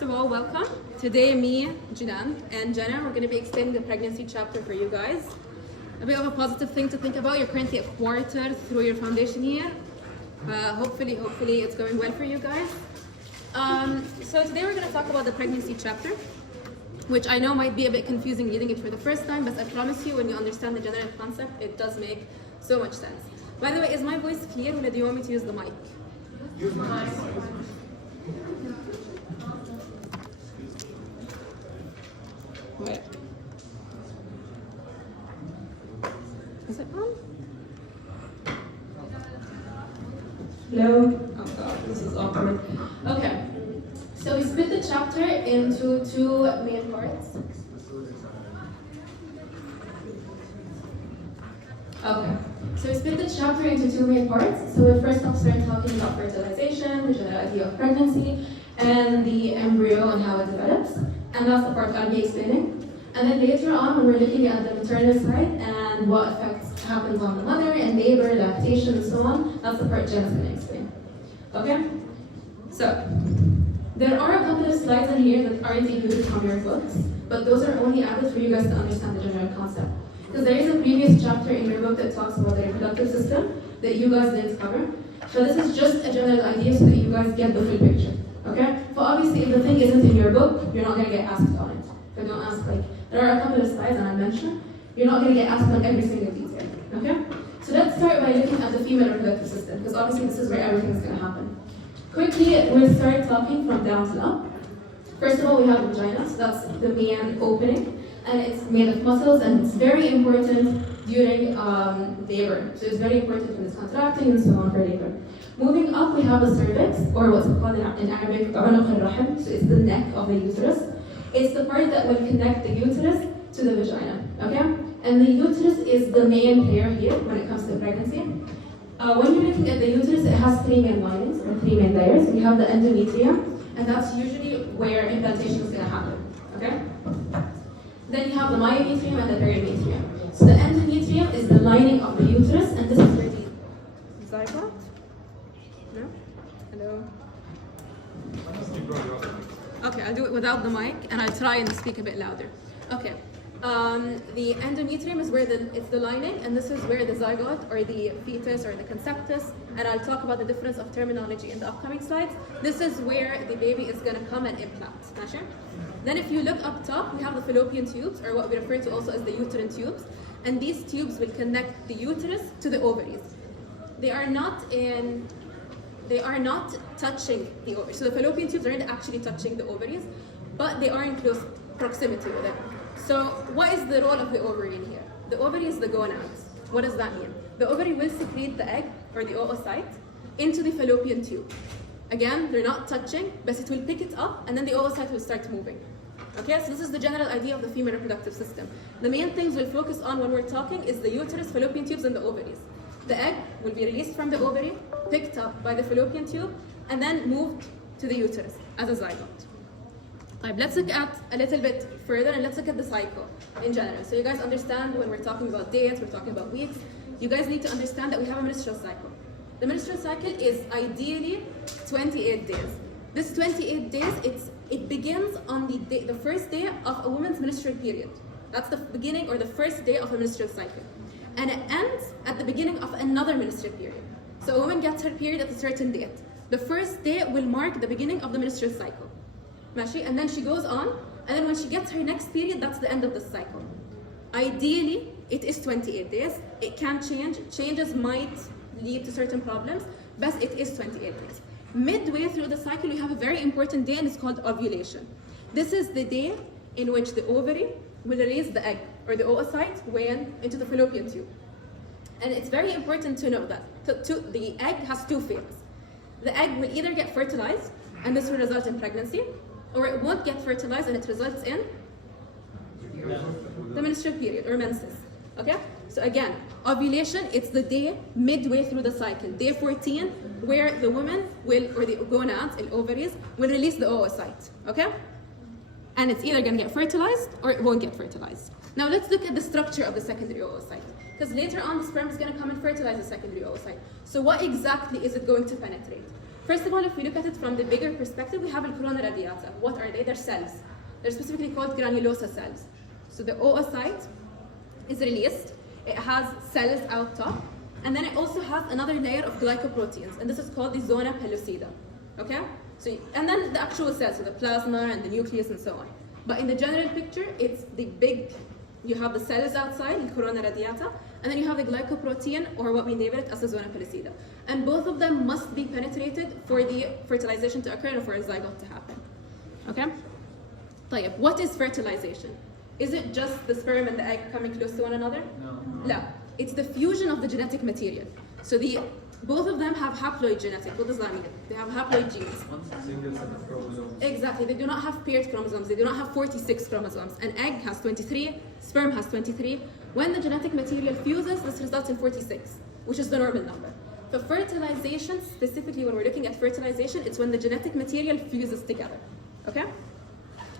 first of all, welcome. Today, me, Jenan, and Jana, we're going to be extending the pregnancy chapter for you guys. A bit of a positive thing to think about. You're currently a quarter through your foundation year. Hopefully it's going well for you guys. So today we're going to talk about the pregnancy chapter, which I know might be a bit confusing reading it for the first time, but I promise you when you understand the general concept, it does make so much sense. By the way, is my voice clear, or do you want me to use the mic? Use the mic. Wait. Is it on? Hello? Oh god, this is awkward. Okay, so we split the chapter into two main parts. Okay, so we split the chapter into two main parts. So we first off start talking about fertilization, the general idea of pregnancy, and the embryo and how it develops. And that's the part I'll be explaining. And then later on, when we're looking at the maternal side and what effects happens on the mother and labor, lactation, and so on, that's the part Jen's going to explain. Okay? So, there are a couple of slides in here that aren't included from your books, but those are only added for you guys to understand the general concept. Because there is a previous chapter in your book that talks about the reproductive system that you guys didn't cover. So this is just a general idea so that you guys get the full picture. Okay? But obviously, if the thing isn't in your book, you're not going to get asked on it. So don't ask, like, there are a couple of slides and I mentioned, you're not going to get asked on every single detail. Okay? So let's start by looking at the female reproductive system, because obviously this is where everything's going to happen. Quickly, we'll start talking from down to up. First of all, we have the vagina, so that's the main opening, and it's made of muscles, and it's very important during labor. So it's very important when it's contracting and so on for labor. Moving up, we have the cervix, or what's called in Arabic, عنق الرحم, so it's the neck of the uterus. It's the part that will connect the uterus to the vagina, okay? And the uterus is the main player here when it comes to pregnancy. When you're looking at the uterus, it has three main linings, or three main layers. We have the endometrium, and that's usually where implantation is going to happen, okay? Then you have the myometrium and the periometrium. So the endometrium is the lining of the uterus, and this is where the zygote. No? Hello? Okay, I'll do it without the mic, and I'll try and speak a bit louder. Okay. The endometrium is where it's the lining, and this is where the zygote, or the fetus, or the conceptus, and I'll talk about the difference of terminology in the upcoming slides. This is where the baby is going to come and implant. Then if you look up top, we have the fallopian tubes, or what we refer to also as the uterine tubes, and these tubes will connect the uterus to the ovaries. They are not touching the ovaries. So the fallopian tubes aren't actually touching the ovaries, but they are in close proximity with it. So what is the role of the ovary in here? The ovary is the gonads. What does that mean? The ovary will secrete the egg, or the oocyte, into the fallopian tube. Again, they're not touching, but it will pick it up, and then the oocyte will start moving. Okay, so this is the general idea of the female reproductive system. The main things we'll focus on when we're talking is the uterus, fallopian tubes, and the ovaries. The egg will be released from the ovary, picked up by the fallopian tube, and then moved to the uterus as a zygote. Right, let's look at a little bit further, and let's look at the cycle in general. So you guys understand when we're talking about days, we're talking about weeks, you guys need to understand that we have a menstrual cycle. The menstrual cycle is ideally 28 days. This 28 days, it begins on the first day of a woman's menstrual period. That's the beginning, or the first day of a menstrual cycle. And it ends at the beginning of another menstrual period. So a woman gets her period at a certain date. The first day will mark the beginning of the menstrual cycle. And then she goes on, and then when she gets her next period, that's the end of the cycle. Ideally, it is 28 days. It can change. Changes might lead to certain problems, but it is 28 days. Midway through the cycle, we have a very important day, and it's called ovulation. This is the day in which the ovary will release the egg, or the oocyte, into the fallopian tube. And it's very important to know that the egg has two phases. The egg will either get fertilized, and this will result in pregnancy, or it won't get fertilized, and it results in the menstrual period, or menses. Okay? So again, ovulation, it's the day midway through the cycle, day 14, where the woman will, or the gonads, the ovaries, will release the oocyte. Okay? And it's either going to get fertilized, or it won't get fertilized. Now let's look at the structure of the secondary oocyte, because later on the sperm is going to come and fertilize the secondary oocyte. So what exactly is it going to penetrate? First of all, if we look at it from the bigger perspective, we have corona radiata. What are they? They're cells. They're specifically called granulosa cells. So the oocyte is released. It has cells out top, and then it also has another layer of glycoproteins, and this is called the zona pellucida. Okay? So, and then the actual cells, so the plasma and the nucleus and so on. But in the general picture, it's the big, you have the cells outside, the corona radiata, and then you have the glycoprotein, or what we name it as the zona pellucida. And both of them must be penetrated for the fertilization to occur and for a zygote to happen. Okay? طيب, what is fertilization? Is it just the sperm and the egg coming close to one another? No. It's the fusion of the genetic material. So both of them have haploid genetic. What does that mean? They have haploid genes. One single set of chromosomes. Exactly. They do not have paired chromosomes. They do not have 46 chromosomes. An egg has 23, sperm has 23. When the genetic material fuses, this results in 46, which is the normal number. For fertilization, specifically when we're looking at fertilization, it's when the genetic material fuses together. Okay?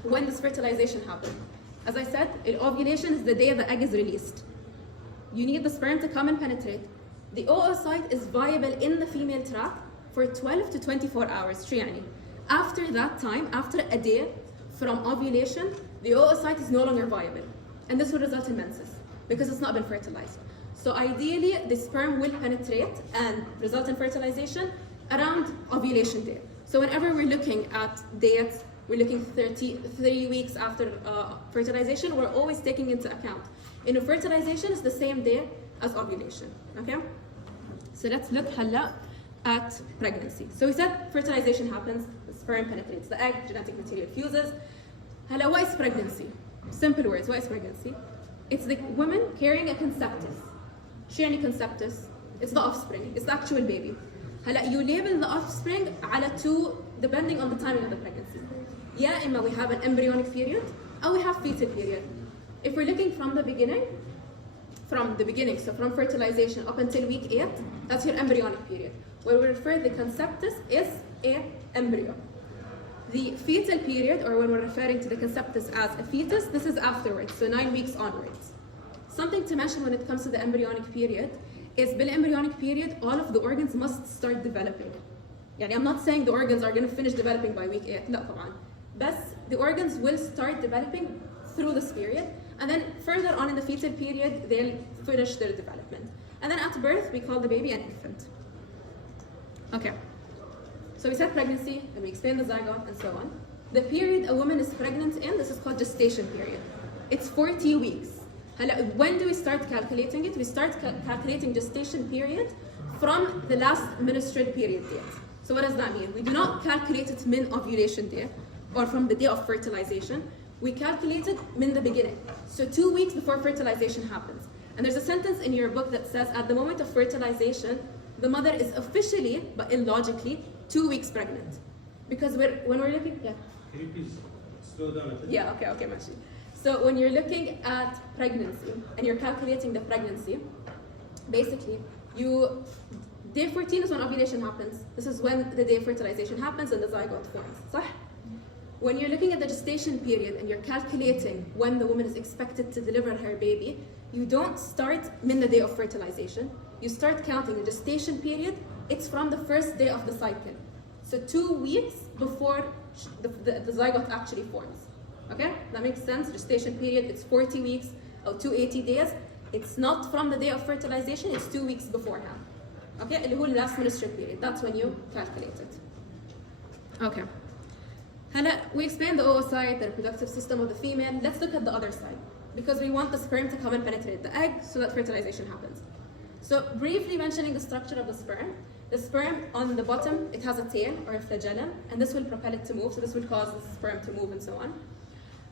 When does fertilization happen? As I said, ovulation is the day the egg is released. You need the sperm to come and penetrate. The oocyte is viable in the female tract for 12 to 24 hours. After that time, after a day from ovulation, the oocyte is no longer viable. And this will result in menses because it's not been fertilized. So ideally, the sperm will penetrate and result in fertilization around ovulation day. So whenever we're looking at dates, we're looking 30 weeks after fertilization, we're always taking into account. Fertilization is the same day as ovulation, okay? So let's look at pregnancy. So we said fertilization happens, the sperm penetrates the egg, genetic material fuses. What is pregnancy? Simple words, what is pregnancy? It's the woman carrying a conceptus. Conceptus, it's the offspring, it's the actual baby. You label the offspring على two, depending on the timing of the pregnancy. Yeah, إما we have an embryonic period, or we have fetal period. If we're looking from the beginning, so from fertilization up until week 8, that's your embryonic period. Where we refer the conceptus is a embryo. The fetal period, or when we're referring to the conceptus as a fetus, this is afterwards, so 9 weeks onwards. Something to mention when it comes to the embryonic period is بالembryonic period, all of the organs must start developing. I'm not saying the organs are going to finish developing by week 8, لا طبعا. But the organs will start developing through this period, and then further on in the fetal period, they'll finish their development. And then at birth, we call the baby an infant. Okay. So we said pregnancy, and we explained the zygote, and so on. The period a woman is pregnant in, this is called gestation period. It's 40 weeks. When do we start calculating it? We start calculating gestation period from the last menstrual period date. So what does that mean? We do not calculate it min ovulation day, or from the day of fertilization. We calculate it min the beginning. So 2 weeks before fertilization happens. And there's a sentence in your book that says, at the moment of fertilization, the mother is officially, but illogically, 2 weeks pregnant. Because when we're looking, Can you please slow down a bit? Yeah, okay, Mashi. So when you're looking at pregnancy, and you're calculating the pregnancy, basically, day 14 is when ovulation happens. This is when the day of fertilization happens and the zygote forms. صح? When you're looking at the gestation period and you're calculating when the woman is expected to deliver her baby, you don't start min the day of fertilization. You start counting the gestation period. It's from the first day of the cycle. So 2 weeks before the zygote actually forms. Okay? That makes sense? Gestation period, it's 40 weeks or 280 days. It's not from the day of fertilization, it's 2 weeks beforehand. Okay? اللي هو last menstrual period. That's when you calculate it. Okay. We explained the oocyte, the reproductive system of the female. Let's look at the other side, because we want the sperm to come and penetrate the egg so that fertilization happens. So briefly mentioning the structure of the sperm on the bottom, it has a tail or a flagellum, and this will propel it to move, so this will cause the sperm to move and so on.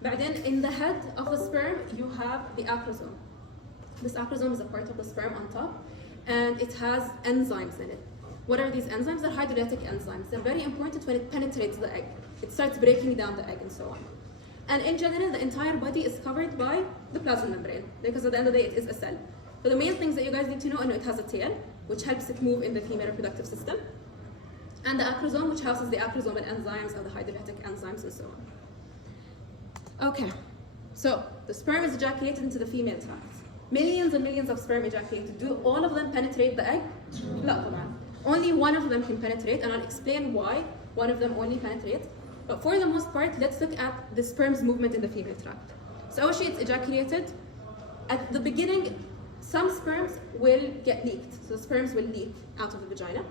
But then in the head of the sperm, you have the acrosome. This acrosome is a part of the sperm on top, and it has enzymes in it. What are these enzymes? They're hydrolytic enzymes. They're very important when it penetrates the egg. It starts breaking down the egg and so on. And in general, the entire body is covered by the plasma membrane, because at the end of the day, it is a cell. So the main things that you guys need to know, it has a tail, which helps it move in the female reproductive system, and the acrosome, which houses the acrosomal enzymes and the hydrolytic enzymes and so on. Okay, so the sperm is ejaculated into the female tract. Millions and millions of sperm ejaculated. Do all of them penetrate the egg? لا طبعا. only one of them can penetrate, and I'll explain why one of them only penetrates. But for the most part, let's look at the sperm's movement in the female tract. So actually it's ejaculated. At the beginning, some sperms will get leaked. So sperms will leak out of the vagina.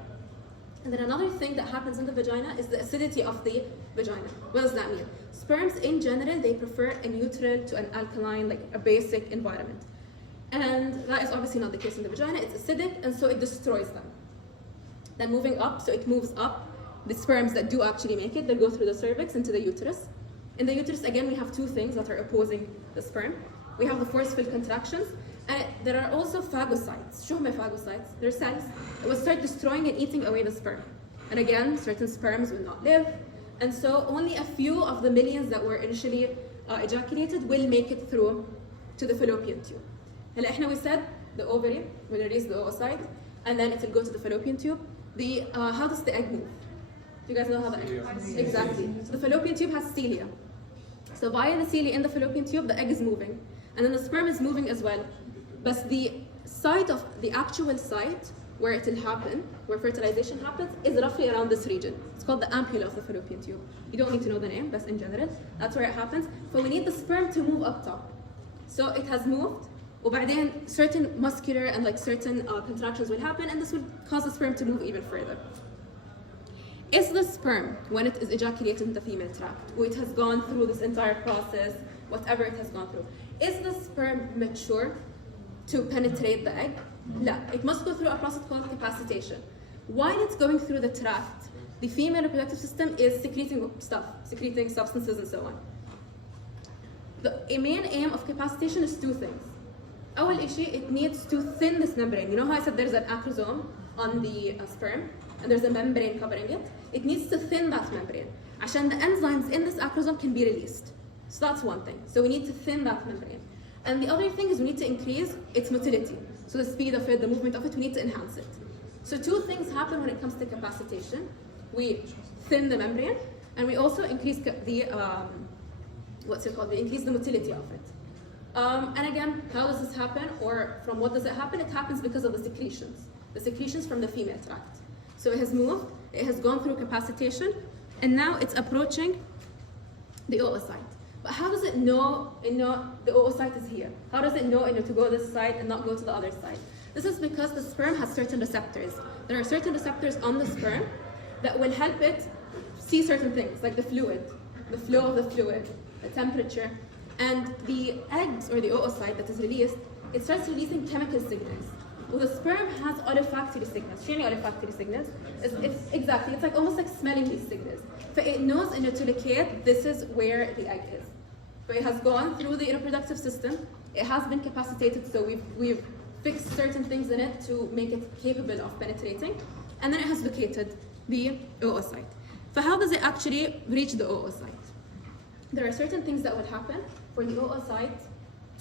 And then another thing that happens in the vagina is the acidity of the vagina. What does that mean? Sperms in general, they prefer a neutral to an alkaline, like a basic environment. And that is obviously not the case in the vagina. It's acidic, and so it destroys them. Then moving up, so it moves up. The sperms that do actually make it, they'll go through the cervix into the uterus. In the uterus, again, we have two things that are opposing the sperm. We have the forceful contractions, and there are also phagocytes. شو هم phagocytes? They're cells that will start destroying and eating away the sperm. And again, certain sperms will not live, and so only a few of the millions that were initially ejaculated will make it through to the fallopian tube. هلا احنا we said the ovary will release the oocyte, and then it will go to the fallopian tube. How does the egg move? Do you guys know how the egg moves? Exactly. So the fallopian tube has cilia. So via the cilia in the fallopian tube, the egg is moving. And then the sperm is moving as well. But the site of the actual site where it will happen, where fertilization happens, is roughly around this region. It's called the ampulla of the fallopian tube. You don't need to know the name, but in general, that's where it happens. But we need the sperm to move up top. So it has moved. وبعدين certain muscular and like certain contractions will happen, and this will cause the sperm to move even further. Is the sperm, when it is ejaculated in the female tract, or it has gone through this entire process, whatever it has gone through, is the sperm mature to penetrate the egg? No, it must go through a process called capacitation. While it's going through the tract, the female reproductive system is secreting substances and so on. The main aim of capacitation is two things. أول إشي, it needs to thin this membrane. You know how I said there's an acrosome on the sperm, and there's a membrane covering it? It needs to thin that membrane. عشان the enzymes in this acrosome can be released. So that's one thing. So we need to thin that membrane. And the other thing is we need to increase its motility. So the speed of it, the movement of it, we need to enhance it. So two things happen when it comes to capacitation. We thin the membrane, and we also increase the, we increase the motility of it. And again, how does this happen, or from what does it happen? It happens because of the secretions from the female tract. So it has moved, it has gone through capacitation, and now it's approaching the oocyte. But how does it know the oocyte is here? How does it know to go this side and not go to the other side? This is because the sperm has certain receptors. There are certain receptors on the sperm that will help it see certain things, like the fluid, the flow of the fluid, the temperature. And the eggs, or the oocyte that is released, it starts releasing chemical signals. Well, the sperm has olfactory signals. Showing olfactory signals. It's like almost like smelling these signals. But it knows to locate this is where the egg is. But it has gone through the reproductive system. It has been capacitated, so we've fixed certain things in it to make it capable of penetrating. And then it has located the oocyte. So how does it actually reach the oocyte? There are certain things that would happen for the oocyte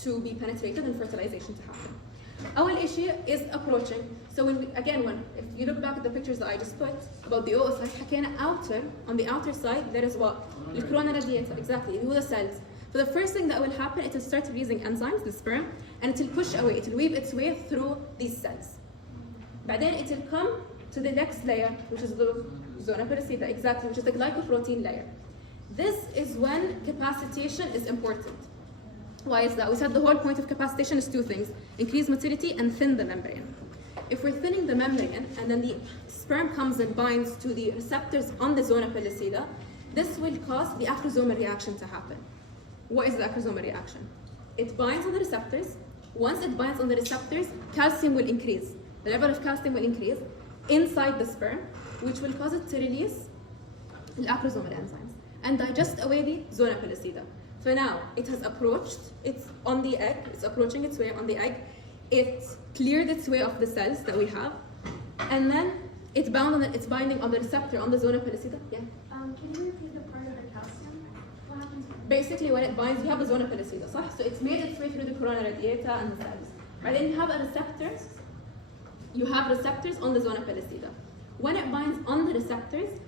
to be penetrated and fertilization to happen. أول إشي is approaching. So if you look back at the pictures that I just put about the oocyte, حكينا on the outer side there is what? The corona radiata, exactly, who the cells. So the first thing that will happen, it will start releasing enzymes, the sperm, and it will push away, it will weave its way through these cells. But then it will come to the next layer, which is the zona pellucida, exactly, which is the glycoprotein layer. This is when capacitation is important. Why is that? We said the whole point of capacitation is two things: increase motility and thin the membrane. If we're thinning the membrane and then the sperm comes and binds to the receptors on the zona pellucida, this will cause the acrosomal reaction to happen. What is the acrosomal reaction? It binds on the receptors. Once it binds on the receptors, calcium will increase. The level of calcium will increase inside the sperm, which will cause it to release the acrosomal enzymes and digest away the zona pellucida. So now it has approached, it's on the egg, it's approaching its way on the egg, it's cleared its way of the cells that we have, and then it's binding on the receptor on the zona pellucida. Yeah? Can you repeat the part of the calcium? What happens? Basically, when it binds, you have the zona pellucida, صح? So it's made its way through the corona radiata and the cells. Right? Then you have receptors on the zona pellucida. When it binds on the receptors,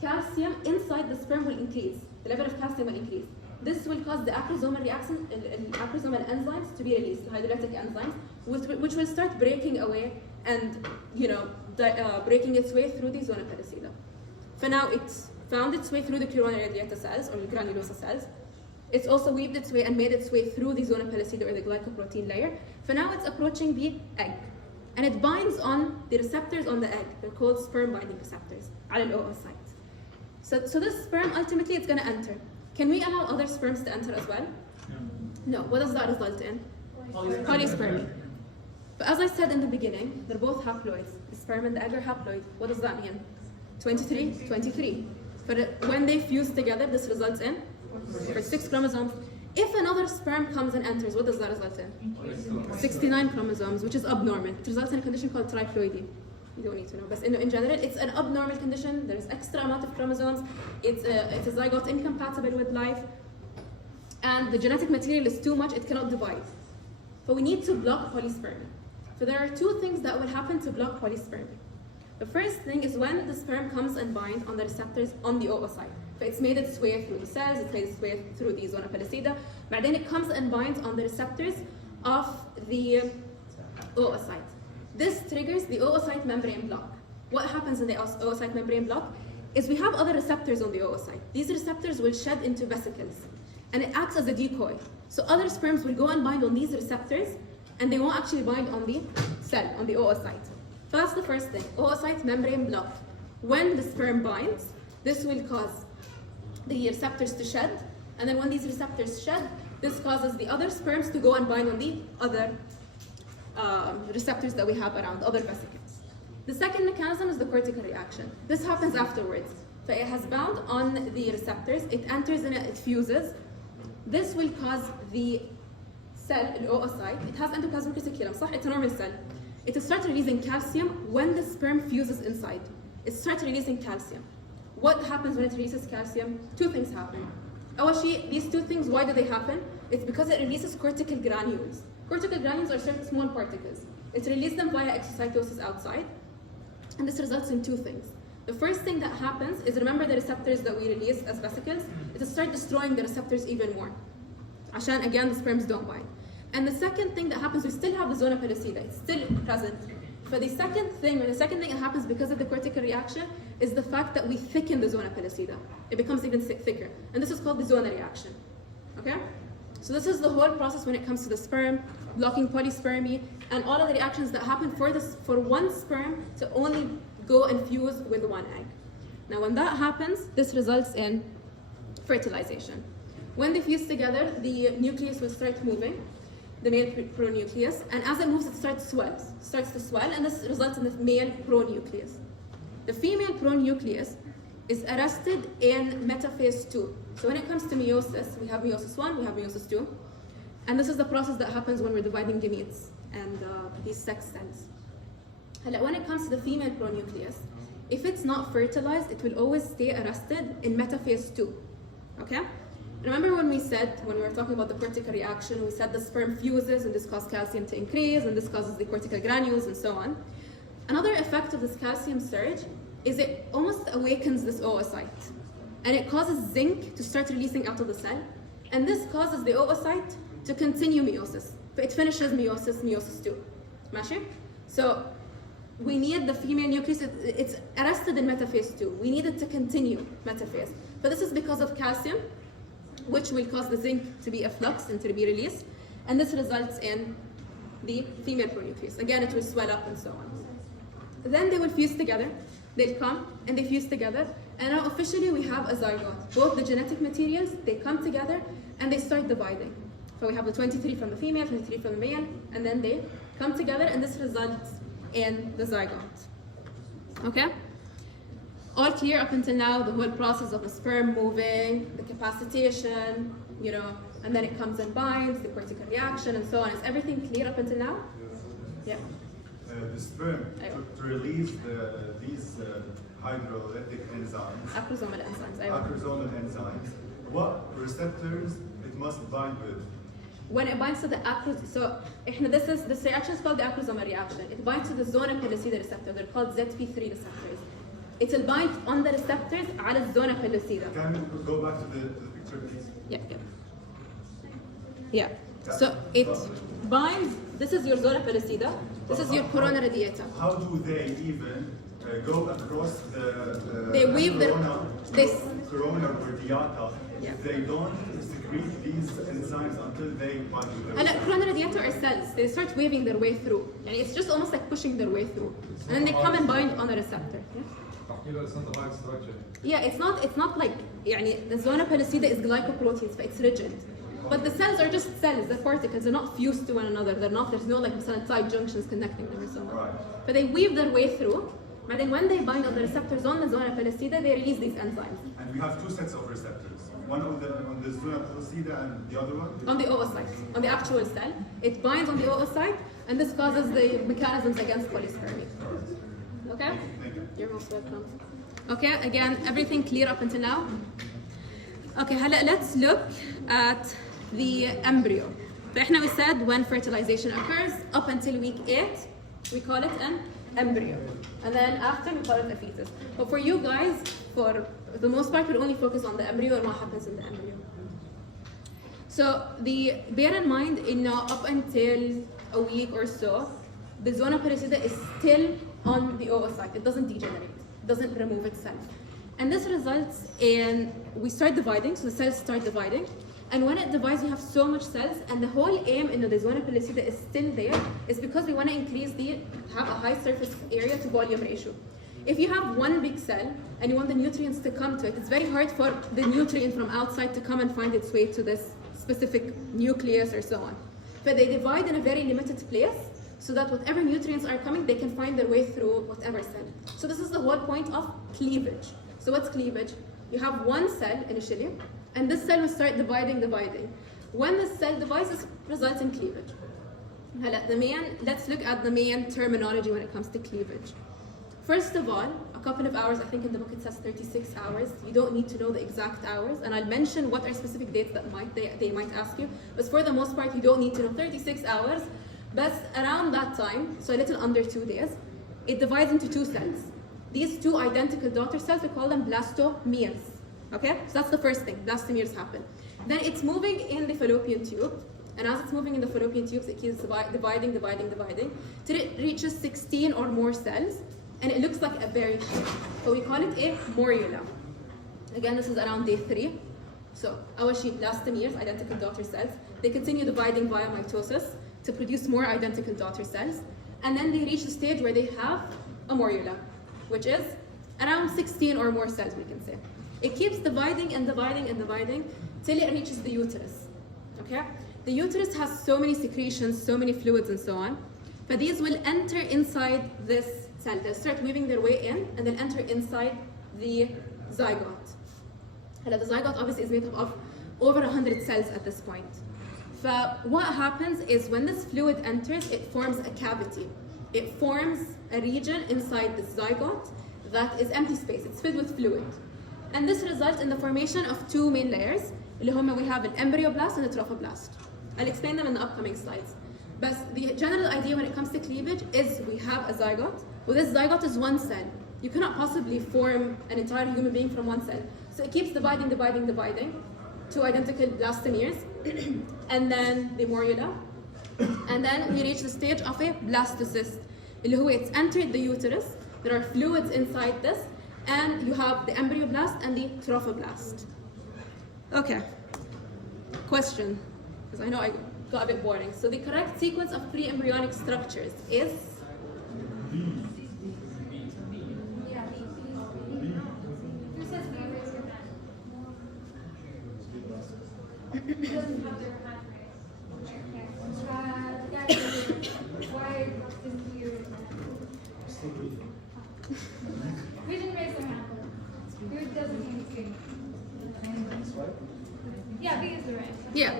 calcium inside the sperm will increase. The level of calcium will increase. This will cause the acrosomal reaction, acrosomal enzymes to be released, the hydrolytic enzymes, which will start breaking away and breaking its way through the zona pellucida. For now, it's found its way through the coronary radiata cells or the granulosa cells. It's also weaved its way and made its way through the zona pellucida or the glycoprotein layer. For now, it's approaching the egg. And it binds on the receptors on the egg. They're called sperm binding receptors, على الoocyte. So this sperm, ultimately, it's going to enter. Can we allow other sperms to enter as well? No. What does that result in? Polyspermy. But as I said in the beginning, they're both haploids. The sperm and the egg are haploid. What does that mean? 23? 23. But when they fuse together, this results in 6 chromosomes. If another sperm comes and enters, what does that result in? 69 chromosomes, which is abnormal. It results in a condition called triploidy. You don't need to know. But in general, it's an abnormal condition. There's extra amount of chromosomes. It's a zygote incompatible with life. And the genetic material is too much, it cannot divide. But we need to block polyspermy. So there are 2 things that will happen to block polyspermy. The first thing is when the sperm comes and binds on the receptors on the oocyte. So it's made its way through the cells, it's made its way through the zona pellucida, but then it comes and binds on the receptors of the oocyte. This triggers the oocyte membrane block. What happens in the oocyte membrane block is we have other receptors on the oocyte. These receptors will shed into vesicles, and it acts as a decoy. So other sperms will go and bind on these receptors, and they won't actually bind on the cell, on the oocyte. So that's the first thing, oocyte membrane block. When the sperm binds, this will cause the receptors to shed, and then when these receptors shed, this causes the other sperms to go and bind on the other receptors that we have around, other vesicles. The second mechanism is the cortical reaction. This happens afterwards. So it has bound on the receptors, it enters in it, it fuses. This will cause the cell, the oocyte, it has endoplasmic reticulum, صح? It's a normal cell. It will start releasing calcium when the sperm fuses inside. It starts releasing calcium. What happens when it releases calcium? 2 things happen. Awashi, these 2 things, why do they happen? It's because it releases cortical granules. Cortical granules are certain small particles. It releases them via exocytosis outside, and this results in 2 things. The first thing that happens is, remember the receptors that we release as vesicles? It will start destroying the receptors even more. Ashan, again, the sperms don't bind. And the second thing that happens, we still have the zona pellucida, it's still present. But the second thing that happens because of the cortical reaction is the fact that we thicken the zona pellucida. It becomes even thicker. And this is called the zona reaction. Okay? So this is the whole process when it comes to the sperm, blocking polyspermy, and all of the reactions that happen for one sperm to only go and fuse with one egg. Now when that happens, this results in fertilization. When they fuse together, the nucleus will start moving, the male pronucleus, and as it moves, it starts to swell, and this results in the male pronucleus. The female pronucleus is arrested in metaphase 2. So when it comes to meiosis, we have meiosis 1, we have meiosis 2, and this is the process that happens when we're dividing gametes and these sex cells. When it comes to the female pronucleus, if it's not fertilized, it will always stay arrested in metaphase 2. Okay? Remember when we were talking about the cortical reaction, we said the sperm fuses and this causes calcium to increase and this causes the cortical granules and so on. Another effect of this calcium surge is it almost awakens this oocyte, and it causes zinc to start releasing out of the cell, and this causes the oocyte to continue meiosis. But it finishes meiosis 2. Mashi? So we need the female nucleus, it's arrested in metaphase 2. We need it to continue metaphase. But this is because of calcium, which will cause the zinc to be effluxed and to be released, and this results in the female pronucleus. Again, it will swell up and so on. Then they will fuse together. They'll come and they fuse together, and now officially we have a zygote. Both the genetic materials, they come together and they start dividing. So we have the 23 from the female, 23 from the male, and then they come together, and this results in the zygote. Okay? All clear up until now, the whole process of the sperm moving, the capacitation, and then it comes and binds, the cortical reaction, and so on. Is everything clear up until now? Yeah. The sperm to release these hydrolytic enzymes, Acrosomal enzymes. acrosomal enzymes, what receptors it must bind with? When it binds to the this reaction is called the acrosomal reaction. It binds to the zona pellucida receptor. They're called ZP3 receptors. It will bind on the receptors على الزona pellucida. Can we go back to the picture, please? Yeah. So it binds, this is your zona pellucida, this is your corona radiata. How do they even go across the They weave the- this. corona radiata Yeah. if they don't secrete these enzymes until they bind to the هلا corona radiata are cells. They start weaving their way through. يعني it's just almost like pushing their way through. And then they come and bind on a receptor. Yeah? It's not the right structure. Yeah, it's not like يعني the zona pellucida is glycoproteins, but it's rigid. But the cells are just cells, the particles, they're not fused to one another. There's no like side junctions connecting them or so on. Right. But they weave their way through. But then when they bind on the receptors on the zona pellucida, they release these enzymes. And we have two sets of receptors. One on the zona pellucida and the other one? On the oocyte, on the actual cell. It binds on the oocyte, and this causes the mechanisms against polyspermy. Okay? Thank you. You're most welcome. Okay, again, everything clear up until now? Okay, let's look at the embryo. فإحنا we said when fertilization occurs, up until week 8, we call it an embryo. And then after, we call it a fetus. But for you guys, for the most part, we'll only focus on the embryo and what happens in the embryo. So bear in mind, up until a week or so, the zona pellucida is still on the oocyte. It doesn't degenerate. It doesn't remove itself. And this results in, we start dividing, so the cells start dividing. And when it divides, we have so much cells, and the whole aim in the zona pellucida is still there, is because we want to have a high surface area to volume ratio. If you have one big cell and you want the nutrients to come to it, it's very hard for the nutrient from outside to come and find its way to this specific nucleus or so on. But they divide in a very limited place, so that whatever nutrients are coming, they can find their way through whatever cell. So this is the whole point of cleavage. So what's cleavage? You have one cell initially, and this cell will start dividing. When the cell divides, this results in cleavage. Let's look at the main terminology when it comes to cleavage. First of all, a couple of hours, I think in the book it says 36 hours. You don't need to know the exact hours, and I'll mention what are specific dates that they might ask you. But for the most part, you don't need to know 36 hours. But around that time, so a little under 2 days, it divides into two cells. These two identical daughter cells, we call them blastomeres. Okay, so that's the first thing, blastomeres happen. Then it's moving in the fallopian tube, and as it's moving in the fallopian tubes, it keeps dividing, till it reaches 16 or more cells, and it looks like a berry shape. So we call it a morula. Again, this is around day 3. So our blastomeres, identical daughter cells, they continue dividing via mitosis to produce more identical daughter cells, and then they reach the stage where they have a morula, which is around 16 or more cells, we can say. It keeps dividing till it reaches the uterus. Okay? The uterus has so many secretions, so many fluids, and so on. But these will enter inside this cell. They'll start weaving their way in, and they'll enter inside the zygote. The zygote obviously is made up of over 100 cells at this point. So what happens is when this fluid enters, it forms a cavity. It forms a region inside the zygote that is empty space. It's filled with fluid. And this results in the formation of two main layers. We have an embryoblast and a trophoblast. I'll explain them in the upcoming slides. But the general idea when it comes to cleavage is we have a zygote. Well, this zygote is one cell. You cannot possibly form an entire human being from one cell. So it keeps dividing, two identical blastomeres, and then the morula. And then we reach the stage of a blastocyst. It's entered the uterus. There are fluids inside this, and you have the embryoblast and the trophoblast. Okay. Question, because I know I got a bit boring. So the correct sequence of pre-embryonic structures is? Who says we raise your hand? Who doesn't have their hand raised? Why didn't you raise your hand? We didn't raise their hand. Who doesn't indicate? Yeah, B is the right. Yeah.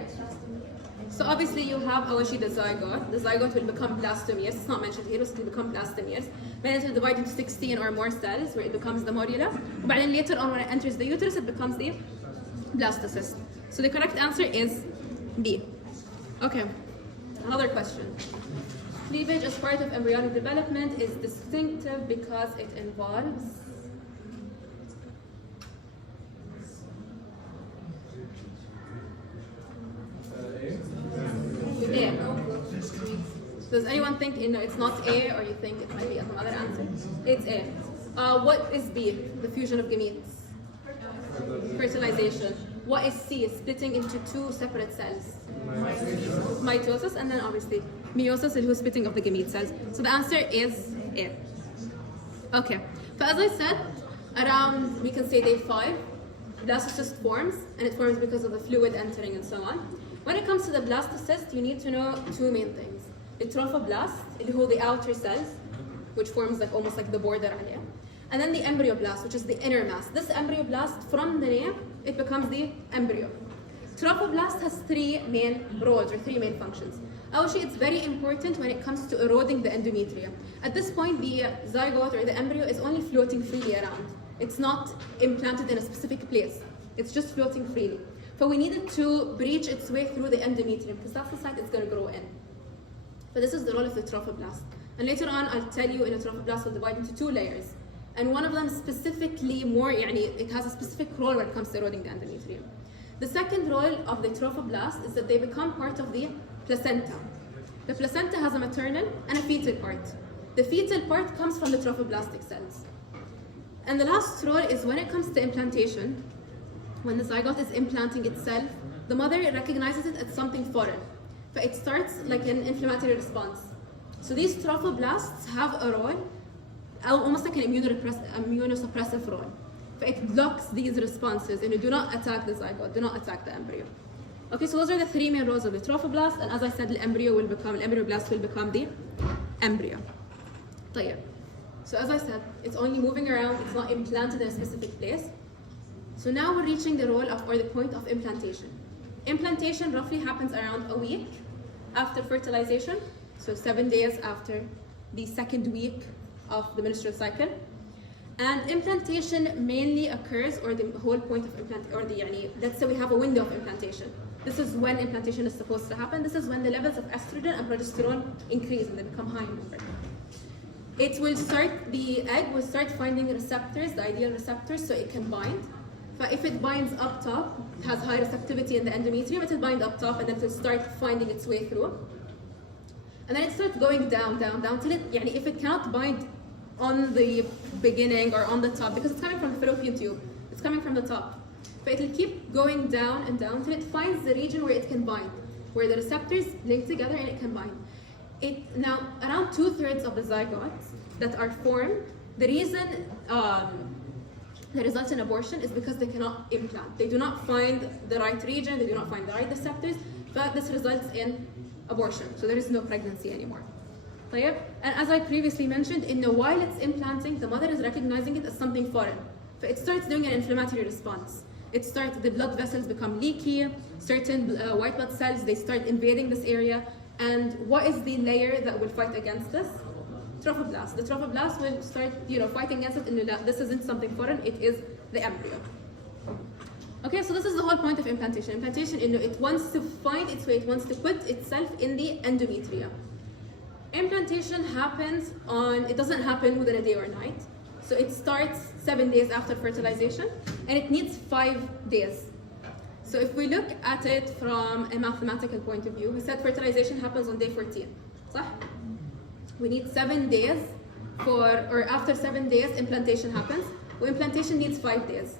So obviously you have the zygote. The zygote will become blastomeres. It's not mentioned here, it will become blastomeres. Then it will divide into 16 or more cells where it becomes the morula. But then later on when it enters the uterus, it becomes the blastocyst. So the correct answer is B. Okay, another question. Cleavage as part of embryonic development is distinctive because it involves A. Does anyone think it's not A, or you think it might be some other answer? It's A. What is B? The fusion of gametes. Fertilization. What is C? Splitting into two separate cells. Mitosis, and then obviously meiosis, اللي هو splitting of the gamete cells. So the answer is A. Okay. So as I said, around, we can say day 5, blastocyst forms, and it forms because of the fluid entering and so on. When it comes to the blastocyst, you need to know two main things. The trophoblast, اللي هو the outer cells, which forms like almost like the border عليه. And then the embryoblast, which is the inner mass. This embryoblast, from the name, it becomes the embryo. Trophoblast has 3 main roles, or 3 main functions. Actually, it's very important when it comes to eroding the endometrium. At this point, the zygote or the embryo is only floating freely around. It's not implanted in a specific place. It's just floating freely. So we needed to breach its way through the endometrium, because that's the site it's going to grow in. But this is the role of the trophoblast. And later on, I'll tell you in a trophoblast will divide into 2 layers. And one of them specifically more, it has a specific role when it comes to eroding the endometrium. The second role of the trophoblast is that they become part of the placenta. The placenta has a maternal and a fetal part. The fetal part comes from the trophoblastic cells. And the last role is when it comes to implantation, when the zygote is implanting itself, the mother recognizes it as something foreign. But it starts like an inflammatory response. So these trophoblasts have a role, almost like an immunosuppressive role. But it blocks these responses and you do not attack the zygote, do not attack the embryo. Okay, so those are the 3 main roles of the trophoblast, and as I said, the embryoblast will become the embryo. طيب. So as I said, it's only moving around, it's not implanted in a specific place. So now we're reaching the role of, or the point of implantation. Implantation roughly happens around a week after fertilization, so 7 days after the 2nd week of the menstrual cycle. And implantation mainly occurs, or the whole point of implant, or let's say we have a window of implantation. This is when implantation is supposed to happen. This is when the levels of estrogen and progesterone increase and they become high in number. It will start, the egg will start finding receptors, the ideal receptors, so it can bind. But if it binds up top, it has high receptivity in the endometrium, it will bind up top and then it will start finding its way through. And then it starts going down till it, if it cannot bind on the beginning or on the top, because it's coming from the fallopian tube, it's coming from the top. But it will keep going down and down till it finds the region where it can bind, where the receptors link together and it can bind. Now, around 2/3 of the zygotes that are formed, the reason that results in abortion is because they cannot implant. They do not find the right region, they do not find the right receptors, but this results in abortion. So there is no pregnancy anymore. And as I previously mentioned, while it's implanting, the mother is recognizing it as something foreign. So it starts doing an inflammatory response. The blood vessels become leaky, certain white blood cells, they start invading this area. And what is the layer that will fight against this? Trophoblast. The trophoblast will start, fighting against it, and this isn't something foreign, it is the embryo. Okay, so this is the whole point of implantation. Implantation, it wants to find its way, it wants to put itself in the endometrium. Implantation happens it doesn't happen within a day or night. So it starts 7 days after fertilization, and it needs 5 days. So if we look at it from a mathematical point of view, we said fertilization happens on day 14. صح? We need 7 days or after 7 days, implantation happens. Well, implantation needs 5 days.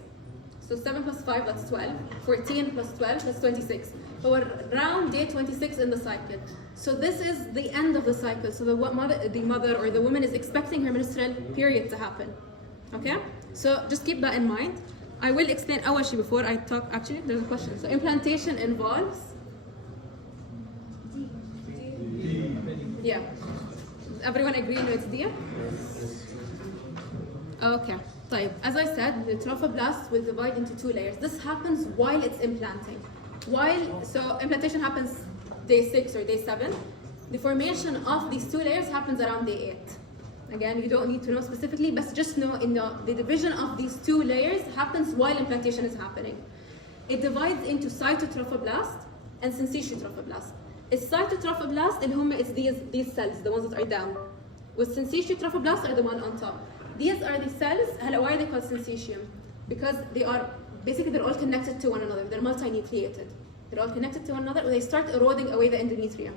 So 7 plus 5, that's 12. 14 plus 12, that's 26. So we're around day 26 in the cycle. So this is the end of the cycle. So the mother or the woman is expecting her menstrual period to happen. Okay? So just keep that in mind. I will explain awashi before I talk. Actually, there's a question. So implantation involves? Yeah. Everyone agree no, it's D? Okay. طيب, as I said, the trophoblast will divide into 2 layers. This happens while it's implanting. So implantation happens day 6 or day 7. The formation of these 2 layers happens around day 8. Again, you don't need to know specifically, but just know the division of these 2 layers happens while implantation is happening. It divides into cytotrophoblast and syncytial trophoblast. A cytotrophoblast it's these cells, the ones that are down. With syncytial trophoblast are the one on top. These are the cells, why are they called syncytium? Because they're all connected to one another. They're multinucleated. They're all connected to one another, and they start eroding away the endometrium.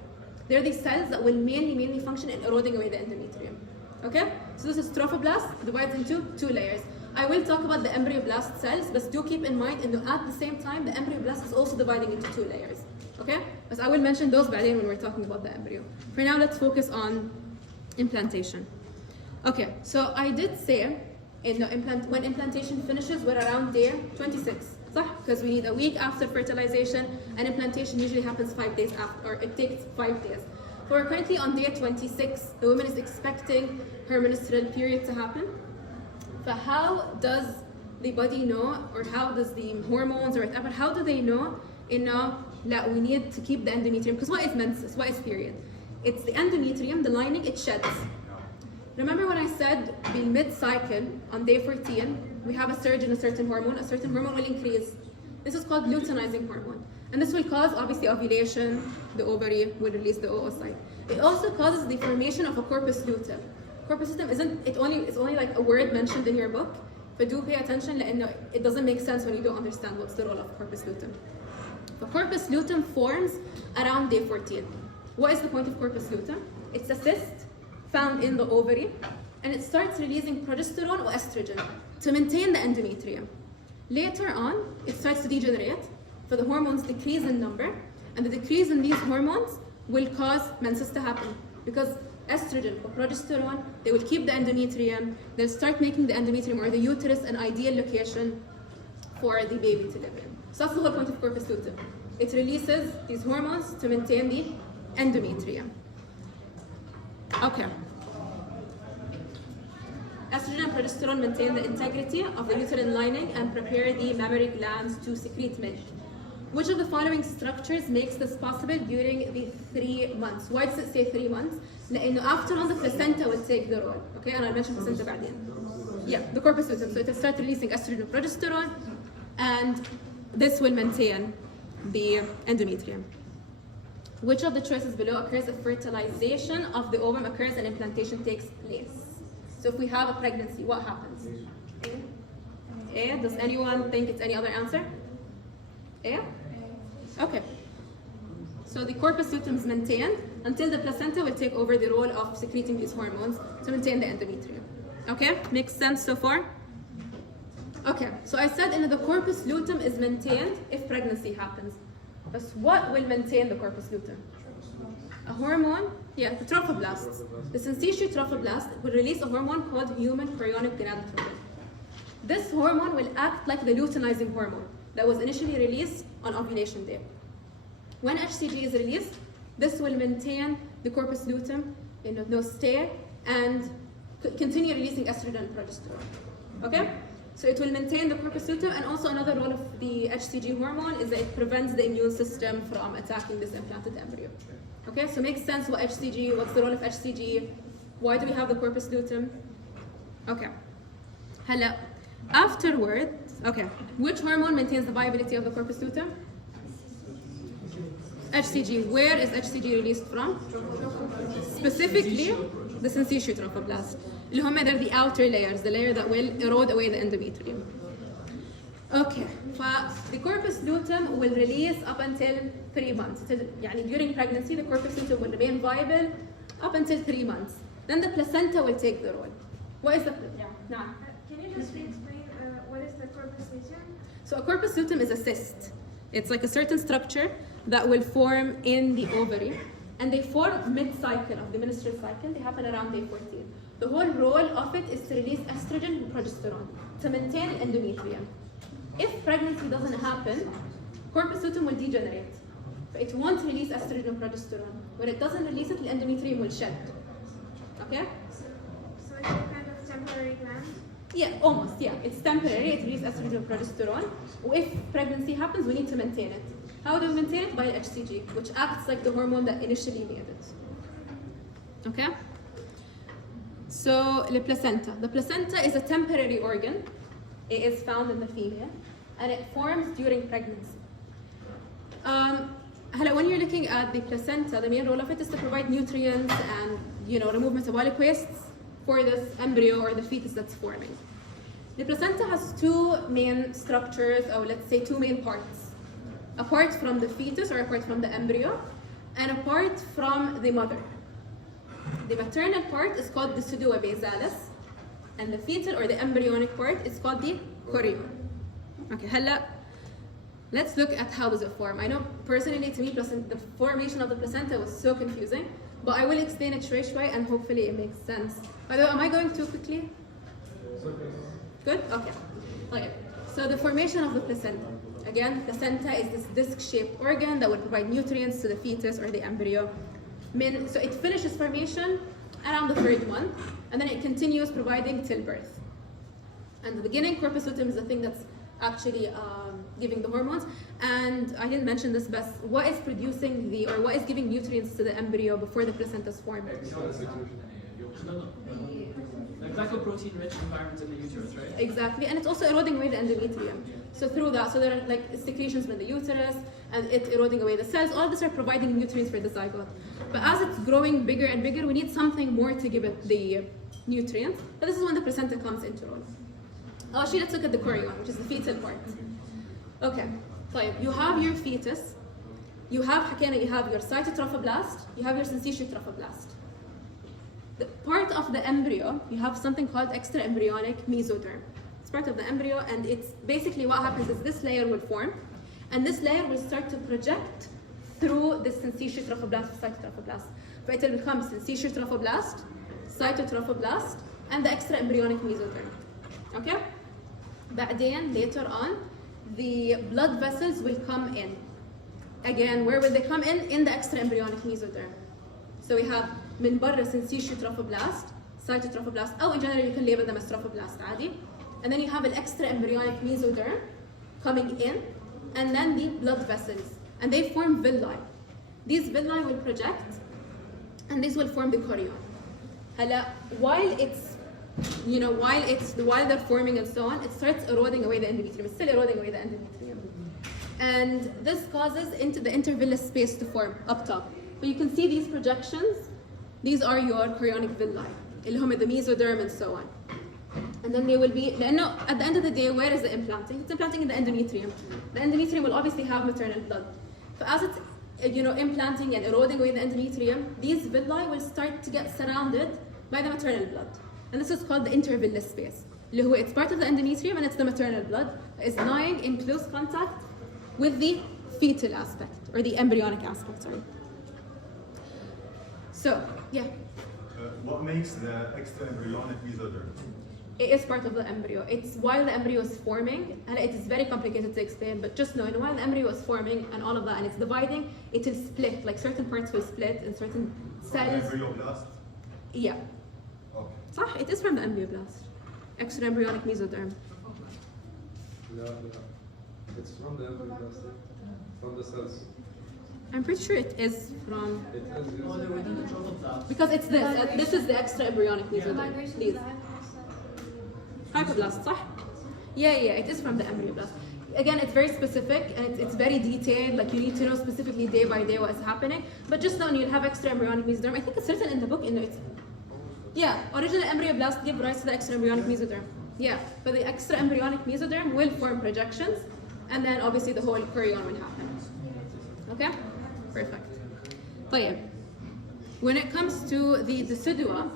They're the cells that will mainly function in eroding away the endometrium. Okay? So this is trophoblast, divides into 2 layers. I will talk about the embryoblast cells, but do keep in mind that at the same time, the embryoblast is also dividing into 2 layers. Okay? But I will mention those بعدين when we're talking about the embryo. For now, let's focus on implantation. Okay, so I did say when implantation finishes, we're around day 26. صح? Because we need a week after fertilization, and implantation usually happens 5 days after, or it takes 5 days. We're currently on day 26. The woman is expecting her menstrual period to happen. So how does the body know, or how does the hormones or whatever, how do they know that we need to keep the endometrium? Because what is menses? What is period? It's the endometrium, the lining, it sheds. Remember when I said in mid-cycle, on day 14, we have a surge in a certain hormone will increase. This is called luteinizing hormone. And this will cause, obviously, ovulation, the ovary will release the oocyte. It also causes the formation of a corpus luteum. Corpus luteum it's only like a word mentioned in your book, but do pay attention, it doesn't make sense when you don't understand what's the role of corpus luteum. The corpus luteum forms around day 14. What is the point of corpus luteum? It's a cyst found in the ovary, and it starts releasing progesterone or estrogen to maintain the endometrium. Later on, it starts to degenerate, so the hormones decrease in number, and the decrease in these hormones will cause menses to happen, because estrogen or progesterone, they will keep the endometrium, they'll start making the endometrium or the uterus an ideal location for the baby to live in. So that's the whole point of corpus luteum. It releases these hormones to maintain the endometrium. Okay. Estrogen and progesterone maintain the integrity of the uterine lining and prepare the mammary glands to secrete milk. Which of the following structures makes this possible during the 3 months? Why does it say 3 months? لأنه after all the placenta will take the role. Okay, and I'll mention placenta بعدين. Yeah, the corpus luteum. So it will start releasing estrogen and progesterone, and this will maintain the endometrium. Which of the choices below occurs if fertilization of the ovum occurs and implantation takes place? So if we have a pregnancy, what happens? A. Does anyone think it's any other answer? A? Okay. So the corpus luteum is maintained until the placenta will take over the role of secreting these hormones to maintain the endometrium. Okay? Makes sense so far? Okay, so I said the corpus luteum is maintained if pregnancy happens. But what will maintain the corpus luteum? A hormone? Yeah, the trophoblasts. The syncytial trophoblast will release a hormone called human chorionic gonadotropin. This hormone will act like the luteinizing hormone that was initially released on ovulation day. When HCG is released, this will maintain the corpus luteum stay and continue releasing estrogen and progesterone. Okay? So it will maintain the corpus luteum, and also another role of the HCG hormone is that it prevents the immune system from attacking this implanted embryo. Okay, so makes sense what's the role of HCG, why do we have the corpus luteum? Okay. Hello. Afterwards, okay, which hormone maintains the viability of the corpus luteum? HCG. Where is HCG released from? Specifically, the syncytial trophoblast. They're the outer layers, the layer that will erode away the endometrium. Okay, the corpus luteum will release up until 3 months. During pregnancy, the corpus luteum will remain viable up until 3 months. Then the placenta will take the role. What is the Can you just explain what is the corpus luteum? So a corpus luteum is a cyst. It's like a certain structure that will form in the ovary, and they form mid-cycle of the menstrual cycle. They happen around day 14. The whole role of it is to release estrogen and progesterone to maintain endometrium. If pregnancy doesn't happen, corpus luteum will degenerate. But it won't release estrogen and progesterone. When it doesn't release it, the endometrium will shed. Okay? So it's a kind of temporary gland? Yeah, almost, yeah. It's temporary, it releases estrogen and progesterone. If pregnancy happens, we need to maintain it. How do we maintain it? By HCG, which acts like the hormone that initially made it. Okay? So, the placenta. The placenta is a temporary organ. It is found in the female, and it forms during pregnancy. When you're looking at the placenta, the main role of it is to provide nutrients and remove metabolic wastes for this embryo or the fetus that's forming. The placenta has 2 main structures, or let's say 2 main parts. Apart from the fetus or apart from the embryo, and a part from the mother. The maternal part is called the pseudo basalis, and the fetal or the embryonic part is called the chorion. Okay, هلا let's look at how does it form. I know personally to me the formation of the placenta was so confusing, but I will explain it شوي and hopefully it makes sense. By the way, am I going too quickly? Good? Okay. Okay. So the formation of the placenta. Again, placenta is this disc-shaped organ that will provide nutrients to the fetus or the embryo. So it finishes formation around the 3rd month, and then it continues providing till birth. And the beginning, corpus luteum is the thing that's actually giving the hormones. And I didn't mention this, but what is producing what is giving nutrients to the embryo before the placenta is formed? Like glycoprotein-rich environment in the uterus, right? Exactly, and it's also eroding away the endometrium. So through that, so there are like secretions from the uterus, and it's eroding away the cells. All this are providing nutrients for the zygote. But as it's growing bigger and bigger, we need something more to give it the nutrients. But this is when the placenta comes into role. Actually, let's look at the chorion, which is the fetal part. Okay, so you have your fetus, you have your cytotrophoblast, you have your syncytial trophoblast. The part of the embryo, you have something called extraembryonic mesoderm. It's part of the embryo, and it's basically what happens is this layer will form, and this layer will start to project through the syncytial trophoblast, cytotrophoblast. But it will become syncytial trophoblast, cytotrophoblast, and the extraembryonic mesoderm. Okay? بعدين, later on, the blood vessels will come in. Again, where will they come in? In the extraembryonic mesoderm. So we have من برا syncytial trophoblast, cytotrophoblast, or in general you can label them as trophoblast عادي. And then you have an extraembryonic mesoderm coming in, and then the blood vessels. And they form villi. These villi will project, and these will form the chorion. هلا, while they're forming and so on, it starts eroding away the endometrium. It's still eroding away the endometrium. And this causes into the intervillous space to form up top. But you can see these projections. These are your chorionic villi, اللي هم the mesoderm and so on. And then they will be, at the end of the day, where is the implanting? It's implanting in the endometrium. The endometrium will obviously have maternal blood. So as it's implanting and eroding away the endometrium, these villi will start to get surrounded by the maternal blood. And this is called the intervillous space. اللي هو it's part of the endometrium and it's the maternal blood that is lying in close contact with the fetal aspect, or the embryonic aspect, sorry. So, yeah. What makes the extraembryonic mesoderm? It is part of the embryo. It's while the embryo is forming, and it is very complicated to explain, but just know, while the embryo is forming and all of that, and it's dividing, it will split, like certain parts will split and certain cells. Embryoblast? Yeah. Okay. صح, it is from the embryoblast. Extraembryonic mesoderm. It's from the embryoblast, from the cells. I'm pretty sure it is from, It is Within the trophoblast. because it's this is the extraembryonic mesoderm. Migration Please. of the Hypoblast, صح? Yeah, it is from the embryoblast. Again, it's very specific and it's very detailed. Like you need to know specifically day by day what is happening. But just know you'll have extraembryonic mesoderm. I think it's written in the book. Original embryoblast give rise to the extraembryonic mesoderm. Yeah, but the extraembryonic mesoderm will form projections, and then obviously the whole chorion will happen. Okay, perfect. طيب, when it comes to the decidua,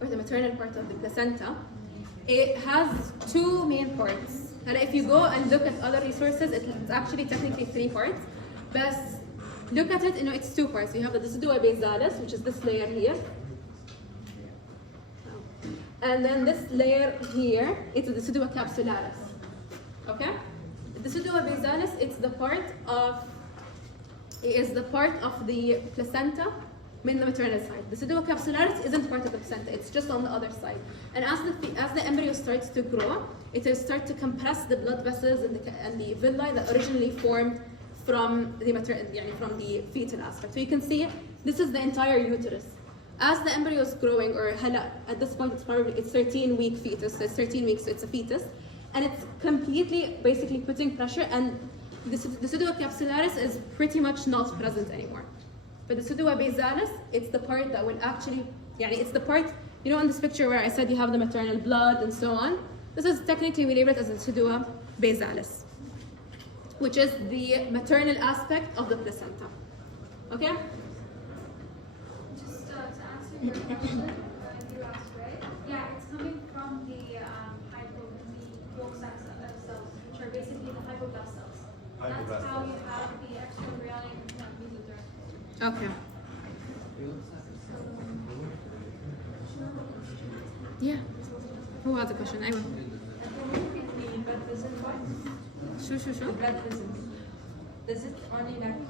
or the maternal part of the placenta, it has 2 main parts. And if you go and look at other resources, it's actually technically 3 parts. But look at it, it's 2 parts. You have the decidua basalis, which is this layer here. And then this layer here, it's the decidua capsularis. Okay? The decidua basalis, it's the part of the placenta من the maternal side. The decidua capsularis isn't part of the placenta, it's just on the other side. And as the embryo starts to grow, it will start to compress the blood vessels and the villi that originally formed from the fetal aspect. So you can see this is the entire uterus. As the embryo is growing, or at this point it's 13-week fetus, so it's 13 weeks, so it's a fetus, and it's completely basically putting pressure, and the decidua capsularis is pretty much not present anymore. But the decidua basalis, it's the part that will actually, it's the part, in this picture where I said you have the maternal blood and so on, this is technically, we label it as the decidua basalis, which is the maternal aspect of the placenta. Okay? Just to answer your question, you asked, right? Yeah, it's coming from the hypoglycemic cells, which are basically the hypoblast cells. That's how you have the extraembryonic mesoderm. Okay. Yeah. Who has a question? أيوة. شو The blood vessels. Does it only like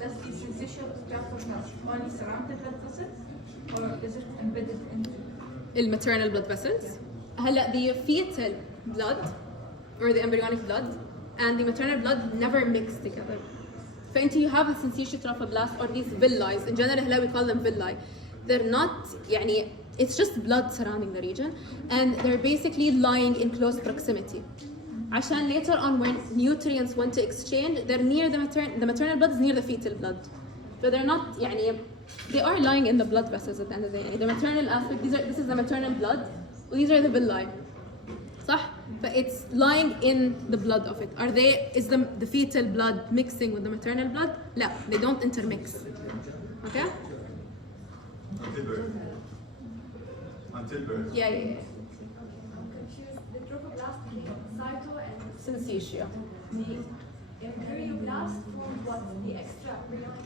does the sensation of transfusion only surround the blood vessels, or is it embedded in? maternal blood vessels. هلا the fetal blood or the embryonic blood and the maternal blood never mix together. فأنت you have the syncytial trophoblast or these villi. In general هلا we call them villi. They're not يعني it's just blood surrounding the region and they're basically lying in close proximity. عشان later on when nutrients want to exchange, they're near the maternal blood is near the fetal blood. So they're not يعني they are lying in the blood vessels at the end of the day. The maternal aspect, this is the maternal blood, these are the villi. صح? But it's lying in the blood of it. Is the fetal blood mixing with the maternal blood? لا, they don't intermix. Okay? Until birth. Until birth. Yeah. I'm confused. The trophoblast, the cyto and Syncytia. the embryoblast form what? The extra embryonic.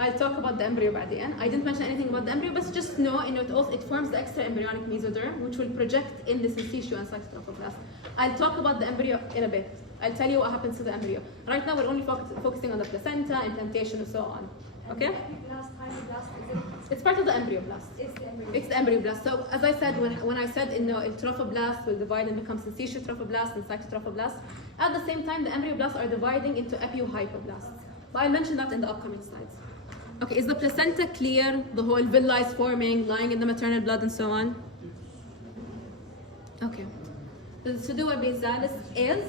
I'll talk about the embryo بعدين. I didn't mention anything about the embryo, but just know it forms the extra embryonic mesoderm, which will project in the syncytia and cytotrophoblast. I'll talk about the embryo in a bit. I'll tell you what happens to the embryo. Right now, we're only focusing on the placenta, implantation, and so on. Okay? Epiblast, hypoblast, It's part of the embryoblast. it's the embryo. It's the embryoblast. So as I said, when I said trophoblast will divide and become syncytial trophoblast and cytotrophoblast, at the same time the embryoblasts are dividing into epiohypoblasts. But I'll mention that in the upcoming slides. Okay, is the placenta clear? The whole villi is forming, lying in the maternal blood and so on? Okay. The pseudua basalis is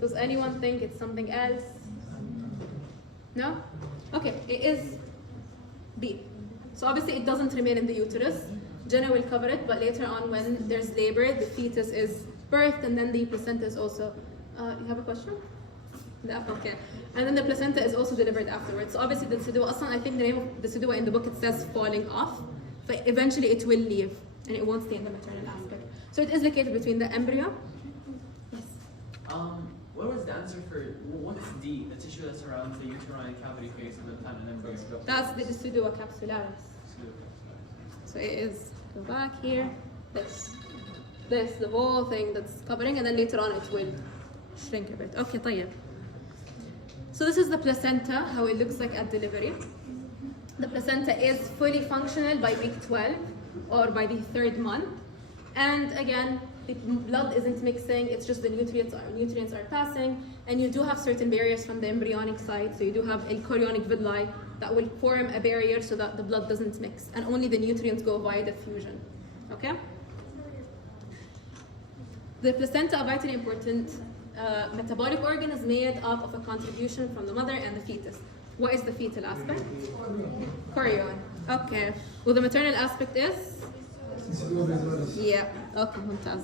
Does anyone think it's something else? No? Okay, it is B. So obviously it doesn't remain in the uterus. Jana will cover it, but later on when there's labor, the fetus is birthed and then the placenta is also... you have a question? Okay. And then the placenta is also delivered afterwards. So obviously the pseudua, I think the name of the pseudua in the book, it says falling off, but eventually it will leave and it won't stay in the maternal aspect. So it is located between the embryo. Yes. What was the answer for what is D, the tissue that surrounds the uterine cavity face of the plant and embryo? That's the pseudua capsularis. So it is, go back here, this, the whole thing that's covering, and then later on it will shrink a bit. Okay, طيب. So this is the placenta, how it looks like at delivery. The placenta is fully functional by week 12 or by the 3rd month. And again, the blood isn't mixing, it's just the nutrients are passing, and you do have certain barriers from the embryonic side, so you do have chorionic villi that will form a barrier so that the blood doesn't mix, and only the nutrients go via diffusion. Okay? The placenta, a vitally important metabolic organ, is made up of a contribution from the mother and the fetus. What is the fetal aspect? Chorion. Okay. Well, the maternal aspect is? Yeah. Okay, ممتاز.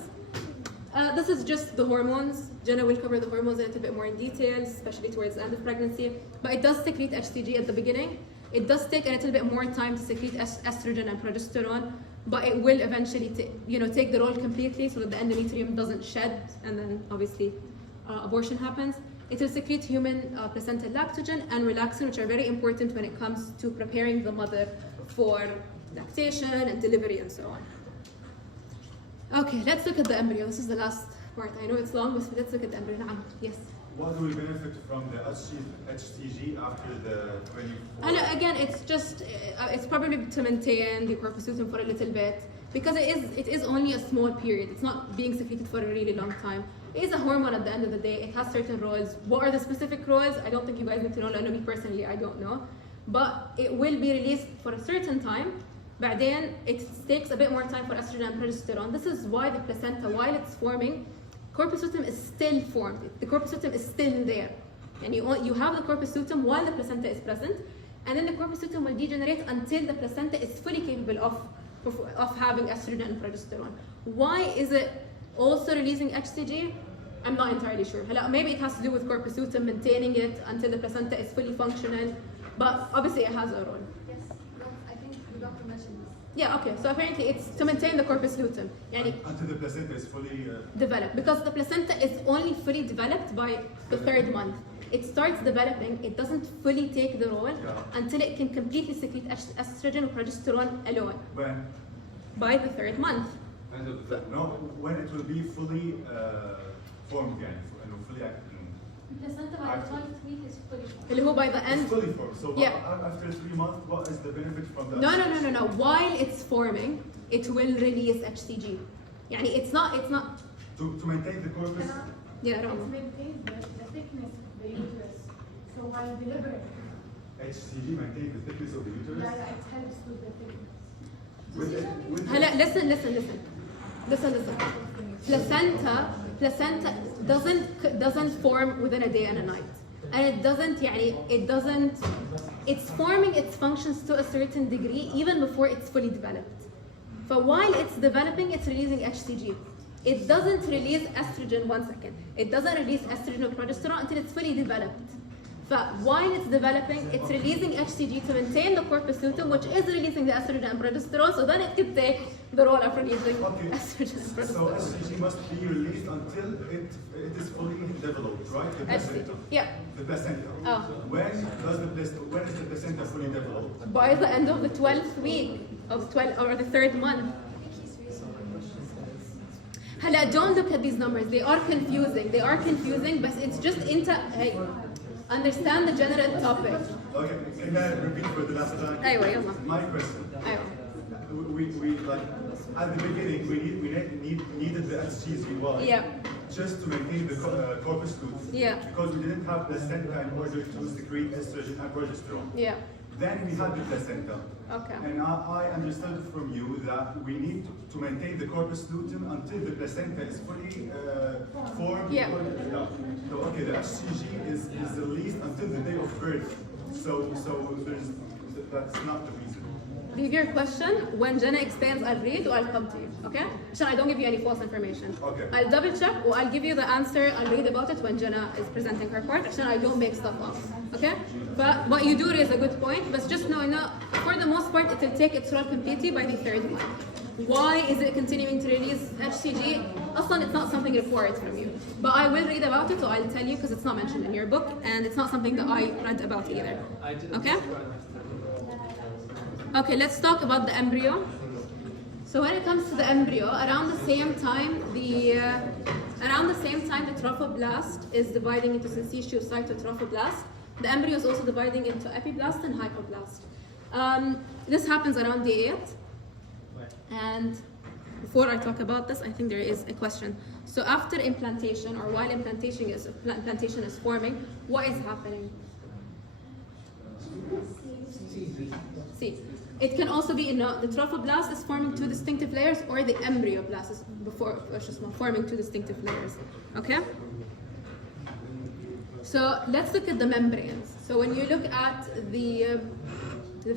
This is just the hormones. Jana will cover the hormones a little bit more in detail, especially towards the end of pregnancy. But it does secrete HCG at the beginning. It does take a little bit more time to secrete estrogen and progesterone, but it will eventually take the role completely so that the endometrium doesn't shed, and then obviously abortion happens. It will secrete human placental lactogen and relaxin, which are very important when it comes to preparing the mother for lactation and delivery and so on. Okay, let's look at the embryo. This is the last part. I know it's long, but let's look at the embryo. نعم. Yes. What will benefit from the HCG after the 24? Again, it's probably to maintain the corpus luteum for a little bit because it is only a small period. It's not being secreted for a really long time. It is a hormone at the end of the day. It has certain roles. What are the specific roles? I don't think you guys need to know. I know me personally, I don't know. But it will be released for a certain time. بعدين it takes a bit more time for estrogen and progesterone. This is why the placenta, while it's forming, corpus luteum is still formed. The corpus luteum is still there. And you have the corpus luteum while the placenta is present, and then the corpus luteum will degenerate until the placenta is fully capable of of having estrogen and progesterone. Why is it also releasing HCG? I'm not entirely sure. Maybe it has to do with corpus luteum, maintaining it until the placenta is fully functional, but obviously it has a role. Yes, I think the doctor mentioned this. Yeah, okay, so apparently it's to maintain the corpus luteum. Until the placenta is fully developed, because the placenta is only fully developed by the 3rd month. It starts developing, it doesn't fully take the role until it can completely secrete estrogen or progesterone alone. When? By the 3rd month. No, when it will be fully formed again, and fully active. Placenta by the 12th week is fully formed. اللي هو by the end. It's fully formed. So yeah. After 3 months, what is the benefit from that? No. While it's forming, it will release HCG. يعني it's not. To maintain the corpus. Yeah, Rama. It maintains the thickness of the uterus. So while delivering. HCG maintains the thickness of the uterus. Yeah, it helps with the thickness. Listen. Placenta doesn't form within a day and a night, and it's forming its functions to a certain degree even before it's fully developed. But while it's developing, it's releasing HCG. It doesn't release estrogen, one second. It doesn't release estrogen or progesterone until it's fully developed. But while it's developing, it's releasing HCG to maintain the corpus luteum, which is releasing the estrogen and progesterone, so then it could take the role of releasing estrogen and progesterone. So HCG must be released until it is fully developed, right? The placenta. Yeah. The placenta. Oh. When is the placenta fully developed? By the end of the 12th week, or the 3rd month. Don't look at these numbers. They are confusing, but it's just understand the general topic. Okay, can I repeat for the last time? My question. We like at the beginning we needed the HCG just to maintain the corpus luteum. Because we didn't have placenta in order to secrete estrogen and progesterone. Then we had the placenta. Okay. And I understood from you that we need to maintain the corpus luteum until the placenta is fully formed. So okay, the HCG is released until the day of birth. So that's not the reason. Leave your question. When Jana expands, I'll read or I'll come to you. Okay? So I don't give you any false information. Okay. I'll double check or I'll give you the answer. I'll read about it when Jana is presenting her part. So I don't make stuff up. Okay? But what you do raise a good point. But just know, for the most part, it will take its role completely by the 3rd month. Why is it continuing to release HCG? Also, it's not something required from you. But I will read about it, so I'll tell you because it's not mentioned in your book, and it's not something that I read about either. Okay? Okay, let's talk about the embryo. So when it comes to the embryo, around the same time the trophoblast is dividing into syncytial cytotrophoblast. The embryo is also dividing into epiblast and hypoblast. This happens around day 8. And before I talk about this, I think there is a question. So after implantation, or while implantation is forming, what is happening? See, it can also be the trophoblast is forming 2 distinctive layers, or the embryoblast is forming 2 distinctive layers. Okay. So let's look at the membranes. So when you look at the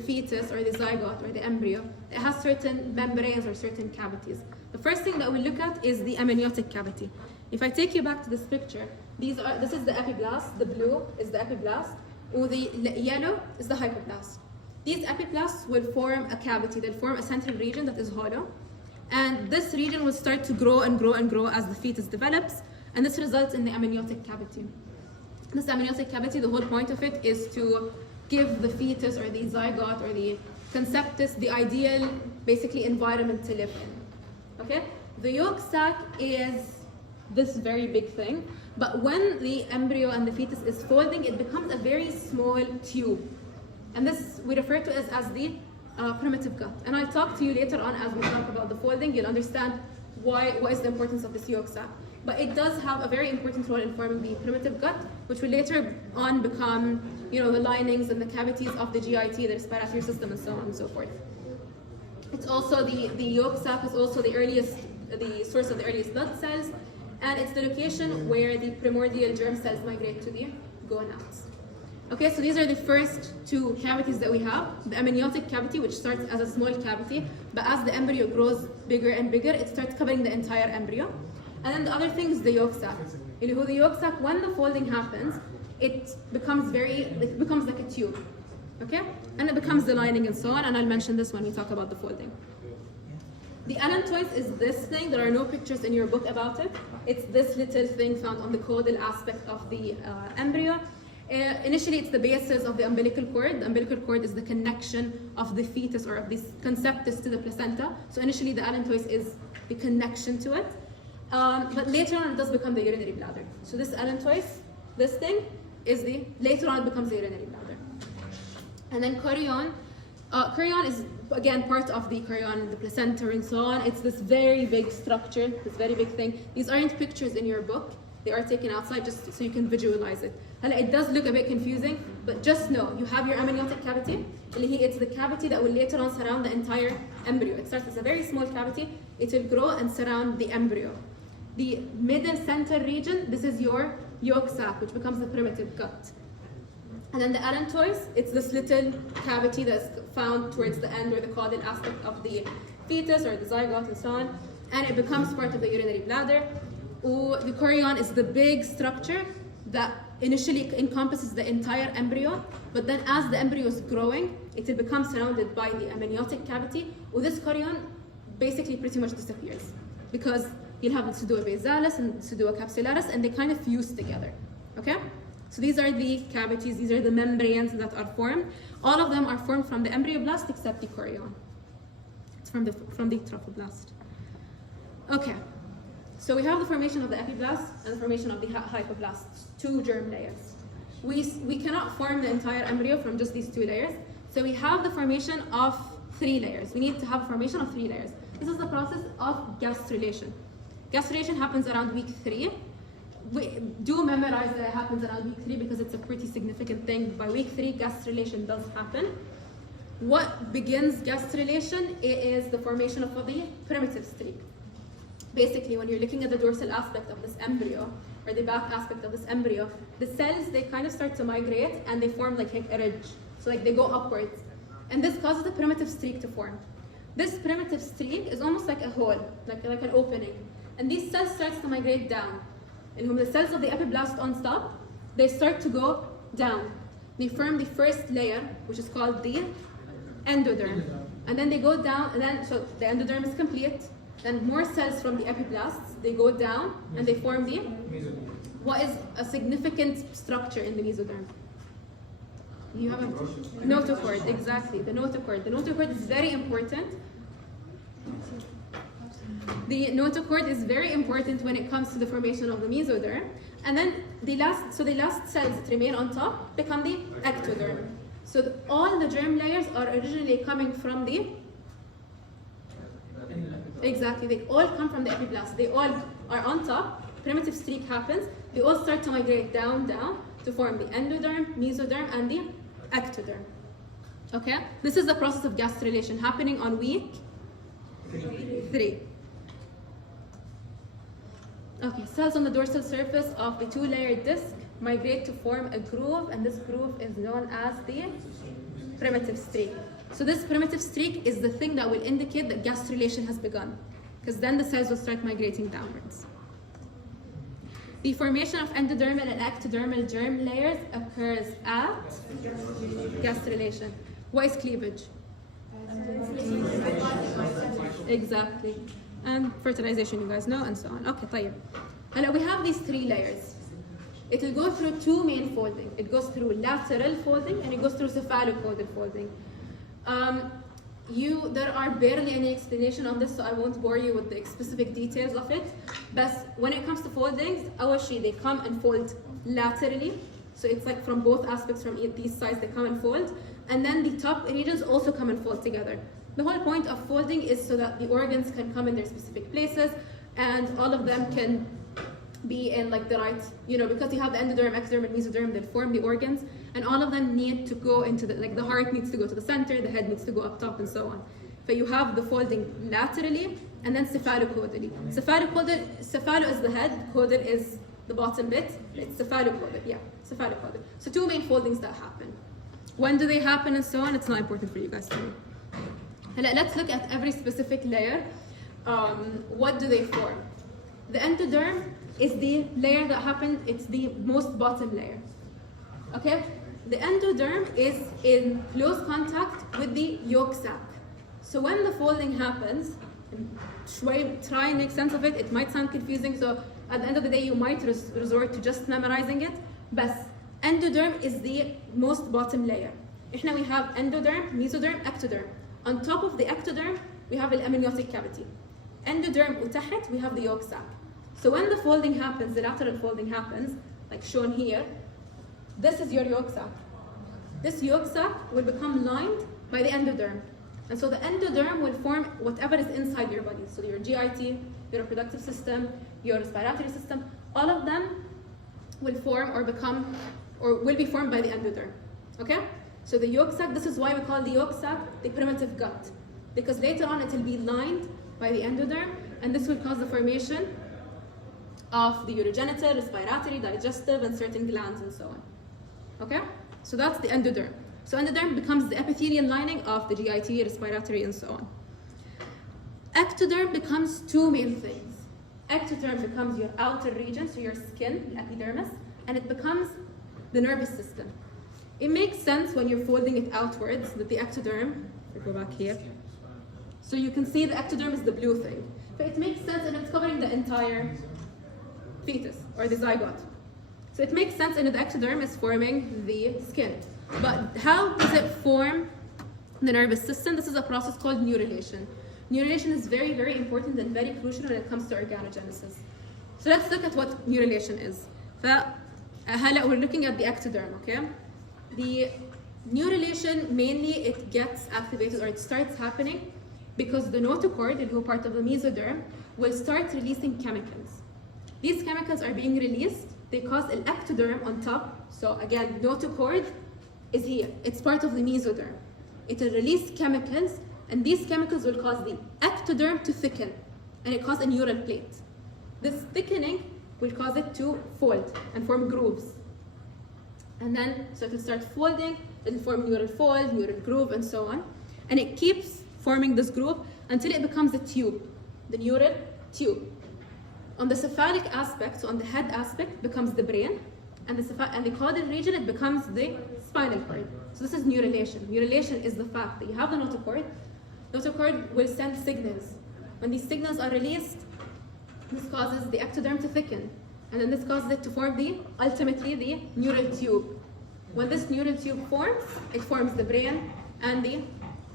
fetus or the zygote or the embryo, it has certain membranes or certain cavities. The first thing that we look at is the amniotic cavity. If I take you back to this picture, this is the epiblast, the blue is the epiblast, or the yellow is the hypoblast. These epiblasts will form a cavity, they'll form a central region that is hollow, and this region will start to grow and grow and grow as the fetus develops, and this results in the amniotic cavity. This amniotic cavity, the whole point of it is to give the fetus or the zygote or the conceptus the ideal, basically, environment to live in. Okay? The yolk sac is this very big thing, but when the embryo and the fetus is folding, it becomes a very small tube. And this we refer to as the primitive gut. And I'll talk to you later on as we talk about the folding. You'll understand what is the importance of this yolk sac. But it does have a very important role in forming the primitive gut, which will later on become, the linings and the cavities of the GIT, the respiratory system, and so on and so forth. It's also the yolk sac is also the source of the earliest blood cells, and it's the location where the primordial germ cells migrate to the gonads. Okay, so these are the first two cavities that we have. The amniotic cavity, which starts as a small cavity, but as the embryo grows bigger and bigger, it starts covering the entire embryo. And then the other thing is the yolk sac. The yolk sac, when the folding happens, it becomes like a tube. Okay? And it becomes the lining and so on, and I'll mention this when we talk about the folding. The allantois is this thing. There are no pictures in your book about it. It's this little thing found on the caudal aspect of the embryo. Initially, it's the basis of the umbilical cord. The umbilical cord is the connection of the fetus or of the conceptus to the placenta. So initially, the allantois is the connection to it. But later on, it does become the urinary bladder. So this allantois, this thing, later on it becomes the urinary bladder. And then chorion. Chorion is, again, part of the chorion, the placenta and so on. It's this very big structure, this very big thing. These aren't pictures in your book. They are taken outside just so you can visualize it. It does look a bit confusing, but just know you have your amniotic cavity. It's the cavity that will later on surround the entire embryo. It starts as a very small cavity. It will grow and surround the embryo. The middle center region, this is your yolk sac, which becomes the primitive gut. And then the allantois, it's this little cavity that's found towards the end or the caudal aspect of the fetus or the zygote and so on. And it becomes part of the urinary bladder. The chorion is the big structure that initially encompasses the entire embryo, but then as the embryo is growing, it will become surrounded by the amniotic cavity. This chorion basically pretty much disappears because you'll have pseudo basalis and pseudo capsularis, and they kind of fuse together. Okay? So these are the cavities, these are the membranes that are formed. All of them are formed from the embryoblast except the chorion. It's from the trophoblast. Okay. So we have the formation of the epiblast and the formation of the hypoblast, two germ layers. We cannot form the entire embryo from just these two layers. So we have the formation of 3 layers. We need to have a formation of 3 layers. This is the process of gastrulation. Gastrulation happens around week 3. We do memorize that it happens around week 3 because it's a pretty significant thing. By week 3, gastrulation does happen. What begins gastrulation is the formation of the primitive streak. Basically, when you're looking at the dorsal aspect of this embryo, or the back aspect of this embryo, the cells, they kind of start to migrate and they form like a ridge. So like they go upwards. And this causes a primitive streak to form. This primitive streak is almost like a hole, like an opening. And these cells start to migrate down. And when the cells of the epiblast on top, they start to go down. They form the first layer, which is called the endoderm. And then they go down, and then, so the endoderm is complete. Then more cells from the epiblasts, they go down, and they form the, what is a significant structure in the mesoderm? You have a notochord, exactly, the notochord. The notochord is very important. The notochord is very important when it comes to the formation of the mesoderm. And then the last cells that remain on top become the ectoderm. So all the germ layers are originally coming from the, exactly, they all come from the epiblast. They all are on top, primitive streak happens, they all start to migrate down to form the endoderm, mesoderm, and the ectoderm. Okay? This is the process of gastrulation happening on week 3. Okay, cells on the dorsal surface of the 2-layered disc migrate to form a groove, and this groove is known as the primitive streak. So this primitive streak is the thing that will indicate that gastrulation has begun, because then the cells will start migrating downwards. The formation of endodermal and ectodermal germ layers occurs at gastrulation. What is cleavage? Exactly. And fertilization, you guys know, and so on. Okay, طيب. And we have these 3 layers. It will go through 2 main folding. It goes through lateral folding and it goes through cephalocaudal folding. There are barely any explanation on this, so I won't bore you with the specific details of it. But when it comes to foldings, they come and fold laterally. So it's like from both aspects, from these sides, they come and fold. And then the top regions also come and fold together. The whole point of folding is so that the organs can come in their specific places and all of them can be in like the right, because you have the endoderm, ectoderm, and mesoderm that form the organs, and all of them need to go into the heart needs to go to the center, the head needs to go up top, and so on. So you have the folding laterally and then cephalocaudally. Cephalo is the head, caudal is the bottom bit, it's cephalopodal. Yeah, cephalopodal. So two main foldings that happen. When do they happen and so on? It's not important for you guys to know. Let's look at every specific layer. What do they form? The endoderm is the layer that happened, it's the most bottom layer. Okay? The endoderm is in close contact with the yolk sac. So when the folding happens, try and make sense of it. It might sound confusing, so at the end of the day, you might resort to just memorizing it. But endoderm is the most bottom layer. Now we have endoderm, mesoderm, ectoderm. On top of the ectoderm, we have the amniotic cavity. Endoderm وتحت, we have the yolk sac. So when the folding happens, the lateral folding happens, like shown here, this is your yolk sac. This yolk sac will become lined by the endoderm. And so the endoderm will form whatever is inside your body. So your GIT, your reproductive system, your respiratory system, all of them will form or become, or will be formed by the endoderm. Okay? So the yolk sac, this is why we call the yolk sac the primitive gut. Because later on it will be lined by the endoderm, and this will cause the formation of the urogenital, respiratory, digestive, and certain glands and so on. Okay? So that's the endoderm. So endoderm becomes the epithelial lining of the GIT, respiratory, and so on. Ectoderm becomes two main things. Ectoderm becomes your outer region, so your skin, the epidermis, and it becomes the nervous system. It makes sense when you're folding it outwards that the ectoderm, we go back here, so you can see the ectoderm is the blue thing. But it makes sense, and it's covering the entire fetus or the zygote. So it makes sense, and the ectoderm is forming the skin. But how does it form the nervous system? This is a process called neurulation. Neurulation is very, very important and very crucial when it comes to organogenesis. So let's look at what neurulation is. We're looking at the ectoderm, okay? The neurulation, mainly it gets activated or it starts happening because the notochord, who is part of the mesoderm, will start releasing chemicals. These chemicals are being released, they cause an ectoderm on top. So again, notochord is here. It's part of the mesoderm. It will release chemicals, and these chemicals will cause the ectoderm to thicken, and it causes a neural plate. This thickening will cause it to fold and form grooves. And then, so it will start folding, it will form neural fold, neural groove, and so on. And it keeps forming this groove until it becomes a tube, the neural tube. On the cephalic aspect, so on the head aspect, becomes the brain, and the caudal region, it becomes the spinal cord. So this is neurulation. Neurulation is the fact that you have the notochord. Notochord will send signals. When these signals are released, this causes the ectoderm to thicken, and then this causes it to form ultimately the neural tube. When this neural tube forms, it forms the brain and the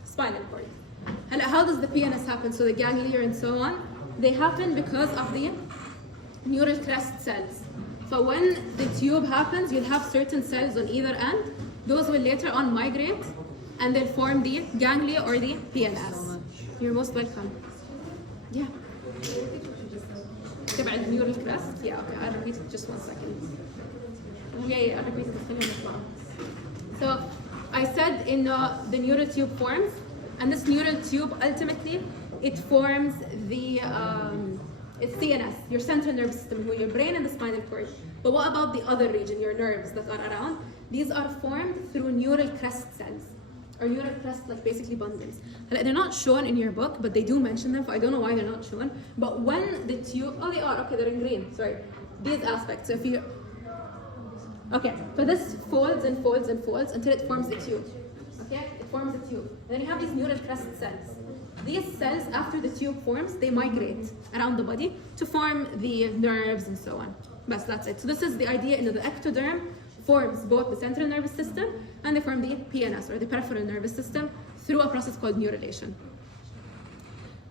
spinal cord. And how does the PNS happen? So the ganglia and so on, they happen because of the neural crest cells. So when the tube happens, you'll have certain cells on either end. Those will later on migrate, and they'll form the ganglia or the PNS. You're most welcome. Yeah. تبع the neural crest? Yeah, okay, I'll repeat it just 1 second. Yeah, I'll repeat it. So I said the neural tube forms, and this neural tube ultimately it forms the it's CNS, your central nervous system, your brain and the spinal cord. But what about the other region, your nerves that are around? These are formed through neural crest cells, or neural crest, like basically bundles. They're not shown in your book, but they do mention them, so I don't know why they're not shown. But when the tube, oh, they are, okay, they're in green, sorry. These aspects, so if you, okay, so this folds and folds and folds until it forms a tube. Okay, it forms a tube. Then you have these neural crest cells. These cells, after the tube forms, they migrate around the body to form the nerves and so on. But that's it. So this is the idea, the ectoderm forms both the central nervous system and they form the PNS, or the peripheral nervous system, through a process called neurulation.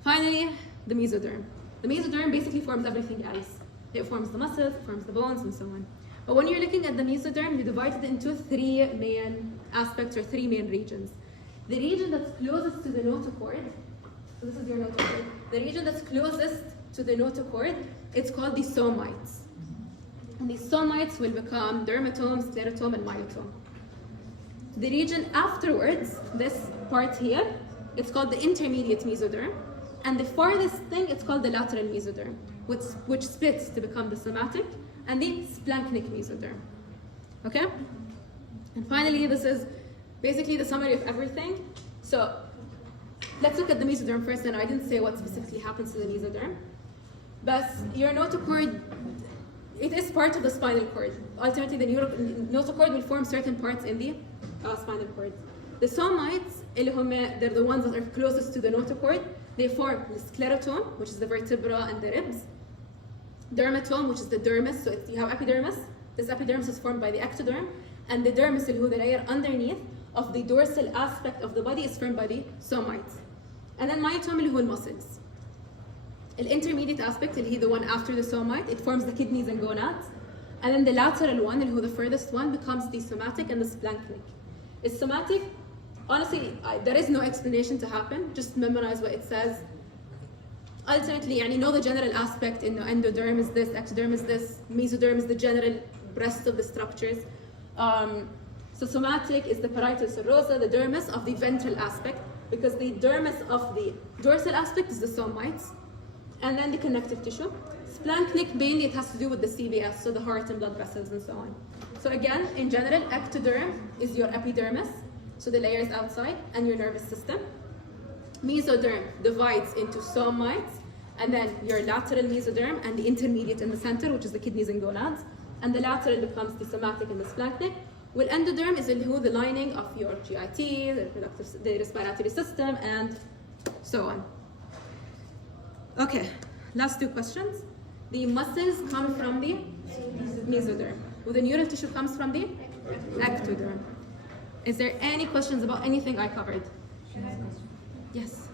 Finally, the mesoderm. The mesoderm basically forms everything else. It forms the muscles, it forms the bones, and so on. But when you're looking at the mesoderm, you divide it into 3 main aspects, or 3 main regions. The region that's closest to the notochord, so this is your notochord. The region that's closest to the notochord, it's called the somites. And these somites will become dermatome, sclerotome, and myotome. The region afterwards, this part here, it's called the intermediate mesoderm. And the farthest thing, it's called the lateral mesoderm, which splits to become the somatic and the splanchnic mesoderm. Okay? And finally, this is basically the summary of everything. So let's look at the mesoderm first, and I didn't say what specifically happens to the mesoderm. But your notochord, it is part of the spinal cord. Ultimately, the notochord will form certain parts in the spinal cord. The somites, they're the ones that are closest to the notochord. They form the sclerotome, which is the vertebra and the ribs. Dermatome, which is the dermis. So you have epidermis. This epidermis is formed by the ectoderm. And the dermis, the layer underneath of the dorsal aspect of the body, is formed by the somites. And then myotome, the muscles. The intermediate aspect, the one after the somite, it forms the kidneys and gonads. And then the lateral one, the furthest one, becomes the somatic and the splanchnic. The somatic, honestly, there is no explanation to happen. Just memorize what it says. Ultimately, know the general aspect. In the endoderm is this, ectoderm is this, mesoderm is the general rest of the structures. So somatic is the parietal serosa, the dermis of the ventral aspect, because the dermis of the dorsal aspect is the somites, and then the connective tissue. Splanchnic, mainly it has to do with the CVS, so the heart and blood vessels and so on. So again, in general, ectoderm is your epidermis, so the layers outside, and your nervous system. Mesoderm divides into somites, and then your lateral mesoderm, and the intermediate in the center, which is the kidneys and gonads, and the lateral becomes the somatic and the splanchnic. Well, endoderm is the lining of your GIT, the respiratory system, and so on. Okay, last two questions. The muscles come from the mesoderm. Well, the neural tissue comes from the ectoderm. Is there any questions about anything I covered? Yes?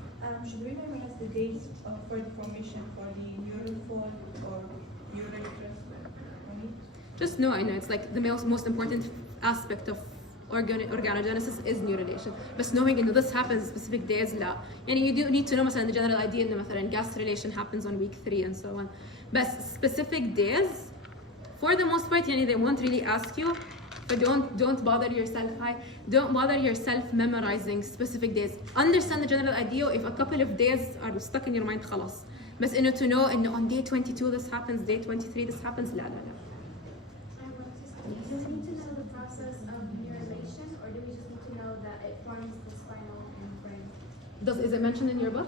Should we memorize the dates for the formation for the neural fold or neural transfer? Just know, it's like the most important aspect of organogenesis is neurulation. But knowing this happens specific days, لا. You do need to know مثلا the general idea إنه مثلا gastrulation happens on week 3 and so on. But specific days, for the most part, they won't really ask you. But don't bother yourself. Don't bother yourself memorizing specific days. Understand the general idea. If a couple of days are stuck in your mind, خلاص. But to know on day 22 this happens, day 23 this happens, لا. Do we need to know the process of neurulation, or do we just need to know that it forms the spinal and brain? Is it mentioned in your book?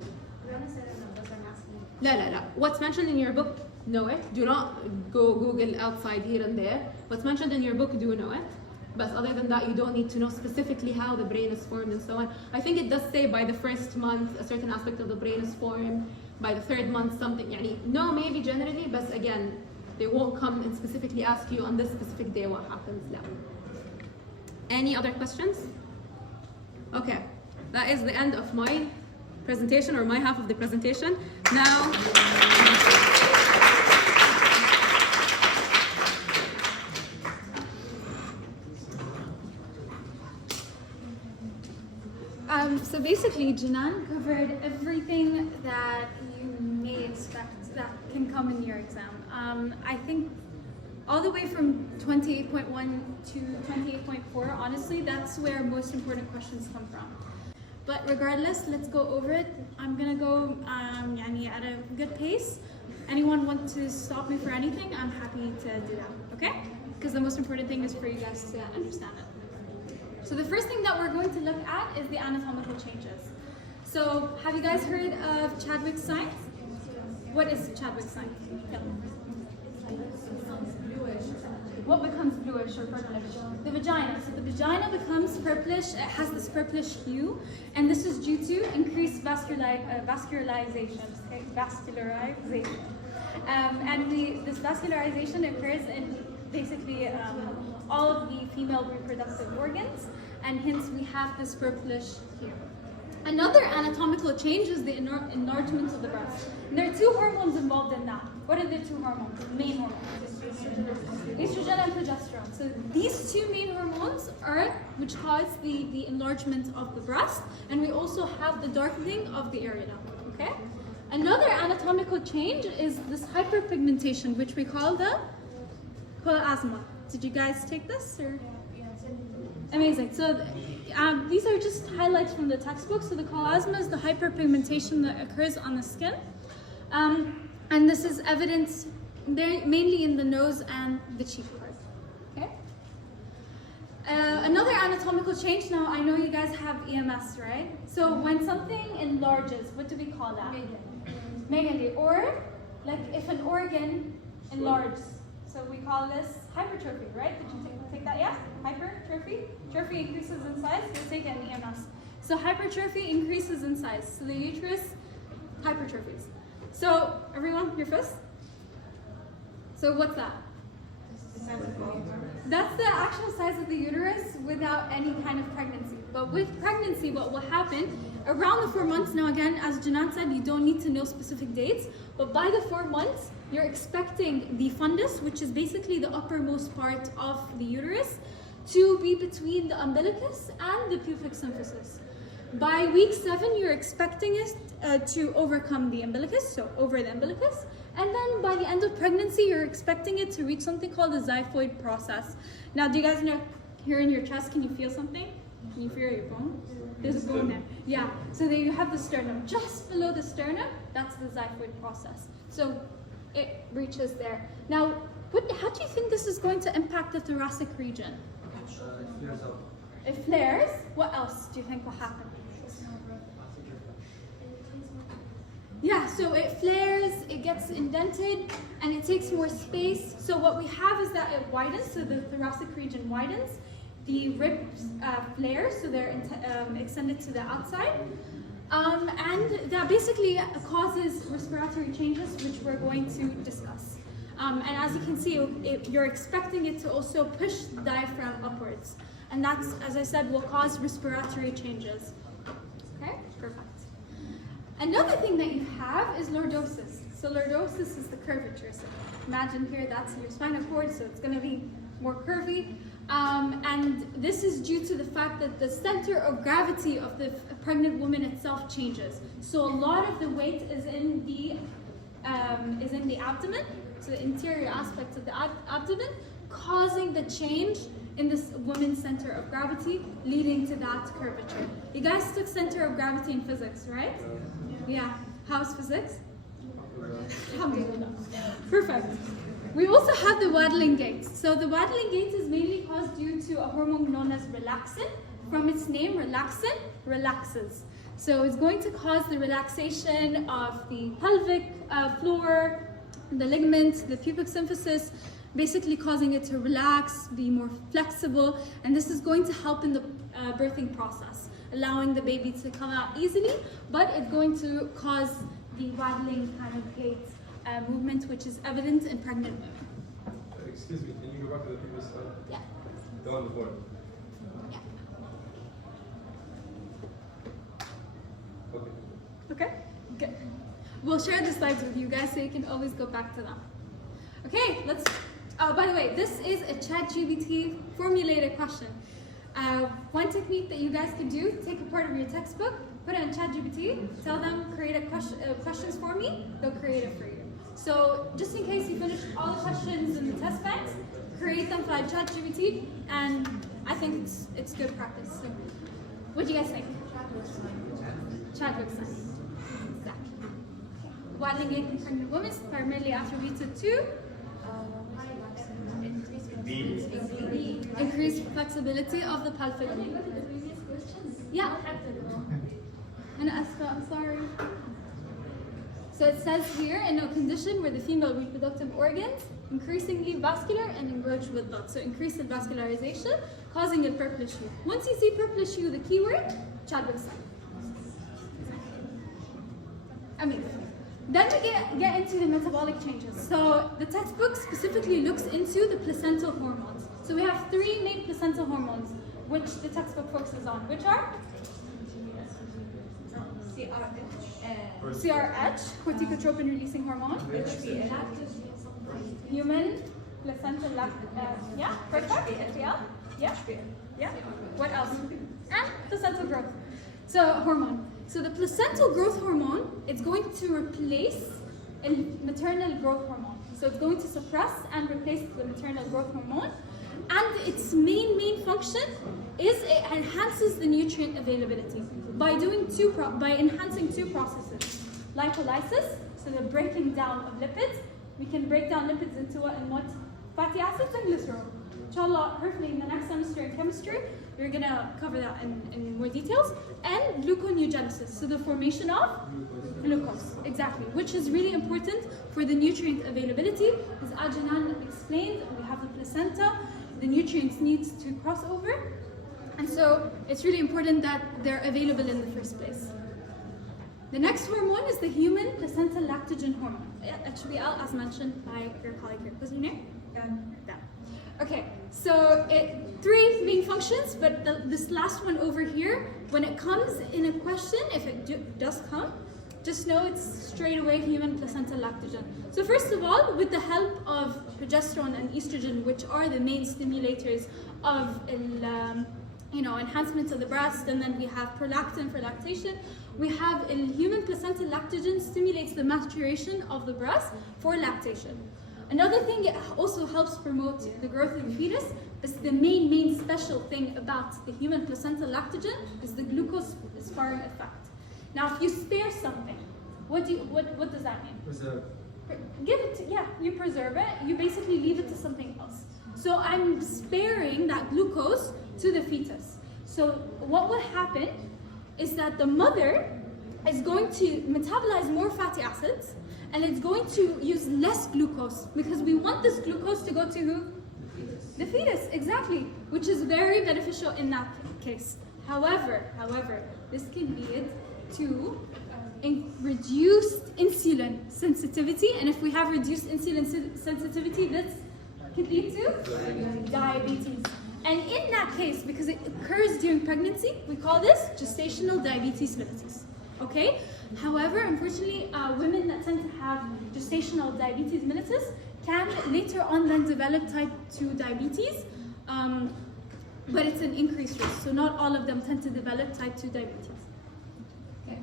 To be honest, I don't know. That's what I'm asking. لا. What's mentioned in your book, know it. Do not go Google outside here and there. What's mentioned in your book, do know it. But other than that, you don't need to know specifically how the brain is formed and so on. I think it does say by the first month, a certain aspect of the brain is formed. By the third month, something. No, maybe generally, but again, they won't come and specifically ask you on this specific day what happens. No. Any other questions? Okay, that is the end of my presentation, or my half of the presentation. Now, so basically, Jenan covered everything that you may expect that can come in your exam. I think all the way from 28.1 to 28.4, honestly, that's where most important questions come from. But regardless, let's go over it. I'm gonna go at a good pace. Anyone want to stop me for anything, I'm happy to do that, okay? Because the most important thing is for you guys to understand it. So the first thing that we're going to look at is the anatomical changes. So have you guys heard of Chadwick's sign? What is Chadwick's sign? What becomes bluish or purplish? The vagina. So the vagina becomes purplish. It has this purplish hue, and this is due to increased vascularization. Okay? Vascularization. This vascularization occurs in basically all of the female reproductive organs, and hence we have this purplish hue. Another anatomical change is the enlargement of the breast. And there are two hormones involved in that. What are the two hormones? The main hormones. Estrogen and progesterone. So these two main hormones are which cause the enlargement of the breast, and we also have the darkening of the areola. Okay? Another anatomical change is this hyperpigmentation, which we call the chloasma. Did you guys take this? Or? Amazing. So these are just highlights from the textbook. So the chloasma is the hyperpigmentation that occurs on the skin. And this is evident they're mainly in the nose and the cheek part. Okay. Another anatomical change. Now I know you guys have EMS, right? So when something enlarges, what do we call that? Megaly. Or like if an organ enlarges, so we call this hypertrophy, right? Did you take that? Yeah. Hypertrophy. Trophy increases in size. We'll take it in EMS. So hypertrophy increases in size. So the uterus hypertrophies. So everyone, your fist. So what's that? That's the actual size of the uterus without any kind of pregnancy. But with pregnancy, what will happen, around the 4 months, now again, as Jenan said, you don't need to know specific dates, but by the 4 months, you're expecting the fundus, which is basically the uppermost part of the uterus, to be between the umbilicus and the pubic symphysis. By week 7, you're expecting it to overcome the umbilicus, so over the umbilicus. And then by the end of pregnancy, you're expecting it to reach something called the xiphoid process. Now, do you guys know, here in your chest, can you feel something? Can you feel your bone? There's a bone there. Yeah, so there you have the sternum. Just below the sternum, that's the xiphoid process. So it reaches there. Now, how do you think this is going to impact the thoracic region? It flares. What else do you think will happen? Yeah, so it flares, it gets indented, and it takes more space. So what we have is that it widens, so the thoracic region widens. The ribs flare, so they're extended to the outside. And that basically causes respiratory changes, which we're going to discuss. And as you can see, you're expecting it to also push the diaphragm upwards. And that's, as I said, will cause respiratory changes. Okay, perfect. Another thing that you have is lordosis. So lordosis is the curvature. So imagine here that's your spinal cord, so it's going to be more curvy. And this is due to the fact that the center of gravity of the pregnant woman itself changes. So a lot of the weight is in the abdomen, so the interior aspects of the abdomen, causing the change in this woman's center of gravity, leading to that curvature. You guys took center of gravity in physics, right? Yeah. How's physics? Alhamdulillah. Perfect. We also have the waddling gait. So the waddling gait is mainly caused due to a hormone known as relaxin. From its name, relaxin relaxes. So it's going to cause the relaxation of the pelvic floor, the ligaments, the pubic symphysis, basically causing it to relax, be more flexible, and this is going to help in the birthing process, allowing the baby to come out easily, but it's going to cause the waddling kind of gait movement, which is evident in pregnant women. Excuse me, can you go back to the previous slide? Yeah. The one before. Yeah. Okay. Okay? Good. We'll share the slides with you guys so you can always go back to them. Okay, let's. By the way, this is a ChatGPT formulated question. One technique that you guys can do, take a part of your textbook, put it in ChatGPT, tell them create a questions for me, they'll create it for you. So just in case you finish all the questions in the test banks, create them via ChatGPT, and I think it's good practice. So, what do you guys think? Chadwick sign. Exactly. Waddling gait in pregnant women is primarily attributed to increased flexibility of the pelvic. Yeah. And I'm sorry. So it says here, in a condition where the female reproductive organs increasingly vascular and engorged with blood. So increase in vascularization, causing a purplish hue. Once you see purplish hue, the keyword, Chadwick sign. Amazing. Then we get into the metabolic changes. So the textbook specifically looks into the placental hormones. So we have 3 main placental hormones, which the textbook focuses on, which are? CRH, corticotropin releasing hormone. Human placental yeah, perfect. HPL. Yeah. Yeah. What else? And placental growth. So hormone. So the placental growth hormone, it's going to replace a maternal growth hormone. So it's going to suppress and replace the maternal growth hormone. And its main function is it enhances the nutrient availability by enhancing 2 processes. Lipolysis, so the breaking down of lipids, We can break down lipids into what and what? Fatty acids and glycerol. Inshallah, hopefully in the next semester in chemistry, we're gonna cover that in more details. And gluconeogenesis, so the formation of glucose, exactly, which is really important for the nutrient availability. As Jenan explained, we have the placenta, the nutrients need to cross over, and so it's really important that they're available in the first place. The next hormone is the human placental lactogen hormone, HBL, as mentioned by your colleague here. What's your name? Dan. Okay, so three main functions, but this last one over here, when it comes in a question, if it does come, just know it's straight away human placental lactogen. So first of all, with the help of progesterone and estrogen, which are the main stimulators of enhancement of the breast, and then we have prolactin for lactation, we have human placental lactogen stimulates the maturation of the breast for lactation. Another thing, it also helps promote the growth of the fetus, but the main special thing about the human placental lactogen is the glucose sparing effect. Now, if you spare something, what does that mean? Preserve. Give it to, you preserve it, you basically leave it to something else. So I'm sparing that glucose to the fetus. So what will happen is that the mother is going to metabolize more fatty acids, and it's going to use less glucose, because we want this glucose to go to who? The fetus, exactly, which is very beneficial in that case. However, this can lead to reduced insulin sensitivity, and if we have reduced insulin sensitivity, this could lead to diabetes. And in that case, because it occurs during pregnancy, we call this gestational diabetes mellitus. Okay? However, unfortunately, women that tend to have gestational diabetes mellitus can later on then develop type 2 diabetes, but it's an increased risk. So not all of them tend to develop type 2 diabetes. Okay.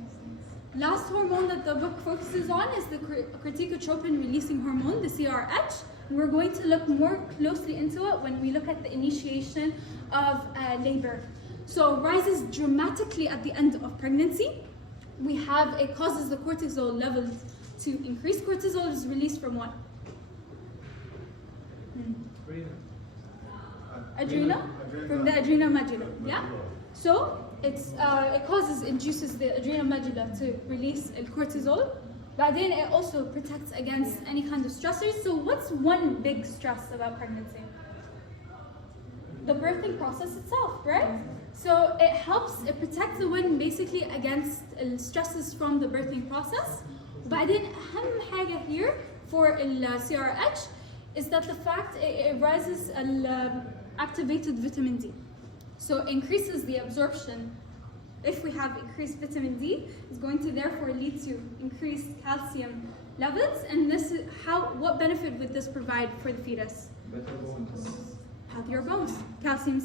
Last hormone that the book focuses on is the corticotropin releasing hormone, the CRH. We're going to look more closely into it when we look at the initiation of labor. So it rises dramatically at the end of pregnancy. It causes the cortisol levels to increase. Cortisol is released from what? Adrenal? From the adrenal medulla, yeah? So induces the adrenal medulla to release cortisol. But then it also protects against any kind of stressors. So what's one big stress about pregnancy? The birthing process itself, right? So it protects the woman basically against stresses from the birthing process. But then أهم حاجة here for CRH is that the fact it rises activated vitamin D. So increases the absorption. If we have increased vitamin D, it's going to therefore lead to increased calcium levels. And this is what benefit would this provide for the fetus? Better bones. Healthier bones. Calcium,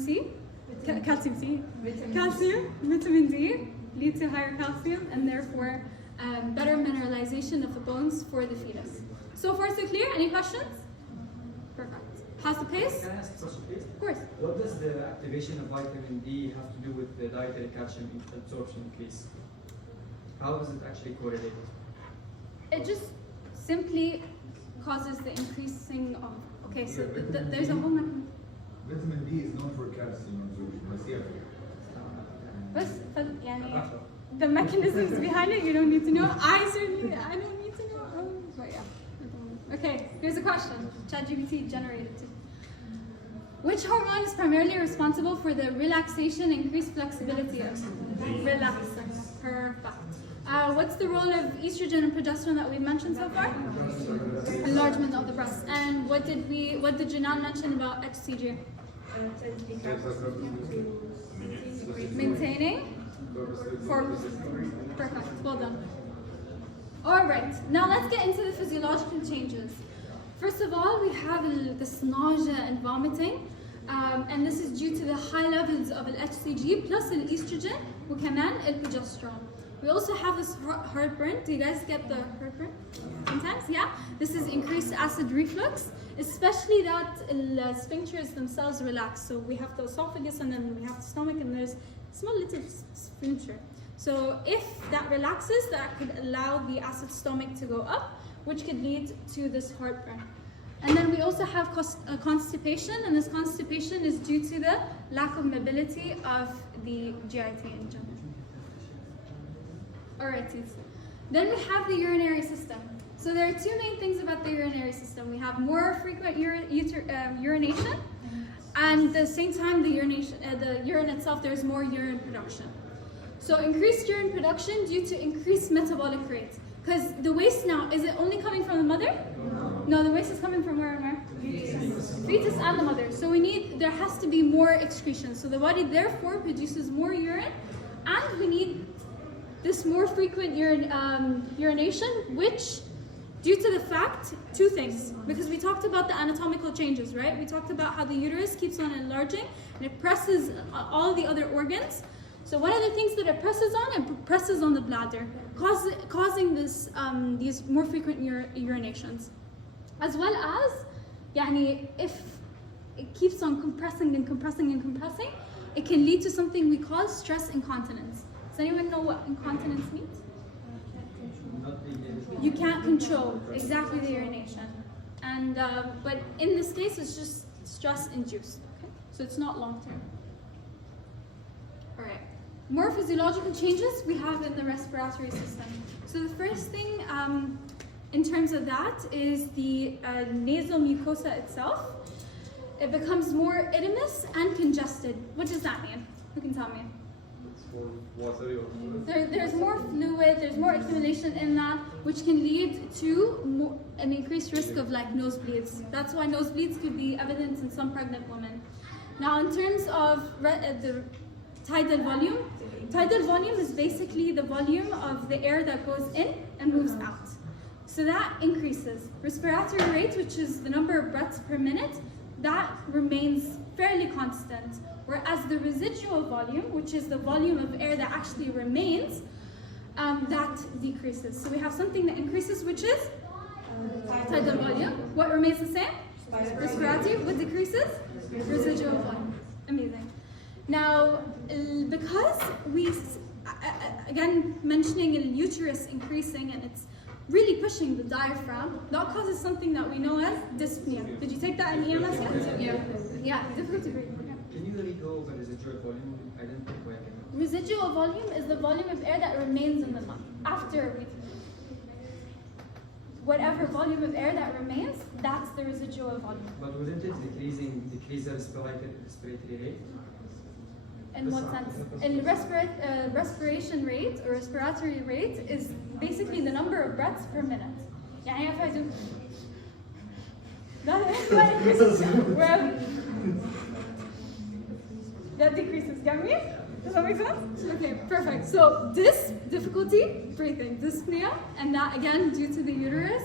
vitamin D lead to higher calcium, and therefore better mineralization of the bones for the fetus. So far so clear? Any questions? Perfect. How's the pace? Can I ask a question, please? Of course. What does the activation of vitamin D have to do with the dietary calcium absorption increase? How is it actually correlated? It just simply causes the increasing of, okay, so there's a whole mechanism. Vitamin D is known for calcium absorption. The mechanisms behind it, you don't need to know. I don't need to know. But yeah. Okay, here's a question. ChatGPT generated it. Which hormone is primarily responsible for the relaxation, increased flexibility of relaxing? Perfect. What's the role of estrogen and progesterone that we mentioned so far? Enlargement of the breast. And what did Jenan mention about HCG? Maintaining corpus. Perfect. Well done. All right. Now let's get into the physiological changes. First of all, we have this nausea and vomiting, and this is due to the high levels of HCG plus estrogen وكمان progesterone. We also have this heartburn. Do you guys get the heartburn? Sometimes, yeah? This is increased acid reflux, especially that the sphincters themselves relax. So we have the esophagus and then we have the stomach, and there's a small little sphincter. So if that relaxes, that could allow the acid stomach to go up, which could lead to this heartburn. And then we also have constipation, and this constipation is due to the lack of mobility of the GIT in general. Alright, then we have the urinary system. So there are two main things about the urinary system. We have more frequent urination, and at the same time, the urine itself, there's more urine production. So increased urine production due to increased metabolic rate. Because the waste now, is it only coming from the mother? No, the waste is coming from where and where? Fetus and the mother. So there has to be more excretion. So the body therefore produces more urine, and we need this more frequent urination, which, due to the fact, two things. Because we talked about the anatomical changes, right? We talked about how the uterus keeps on enlarging, and it presses all the other organs. So one of the things that it presses on the bladder, causing these more frequent urinations. As well as, if it keeps on compressing and compressing and compressing, it can lead to something we call stress incontinence. Does anyone know what incontinence means? You can't control exactly the urination. And but in this case, it's just stress induced. Okay? So it's not long term. All right. More physiological changes we have in the respiratory system. So the first thing in terms of that is the nasal mucosa itself. It becomes more edematous and congested. What does that mean? Who can tell me? It's for watery or fluid. There's more fluid, there's more accumulation in that, which can lead to an increased risk of nosebleeds. That's why nosebleeds could be evident in some pregnant women. Now in terms of the tidal volume is basically the volume of the air that goes in and moves out. So that increases. Respiratory rate, which is the number of breaths per minute, that remains fairly constant. Whereas the residual volume, which is the volume of air that actually remains, that decreases. So we have something that increases, which is tidal volume. What remains the same? Respiratory. What decreases? Residual volume. Amazing. Now, because again, mentioning a uterus increasing and it's really pushing the diaphragm, that causes something that we know as dyspnea. Did you take that in EMS yet? Yeah, difficulty breathing. Can you recall the residual volume? I didn't think where I can. Residual volume is the volume of air that remains in the lung after we. Whatever volume of air that remains, that's the residual volume. But wouldn't it decrease the respiratory rate? In what sense? In respiration rate or respiratory rate is basically the number of breaths per minute. يعني if I do that decreases. Get me? Does that make sense? Okay, perfect. So this difficulty breathing, dyspnea, and that again due to the uterus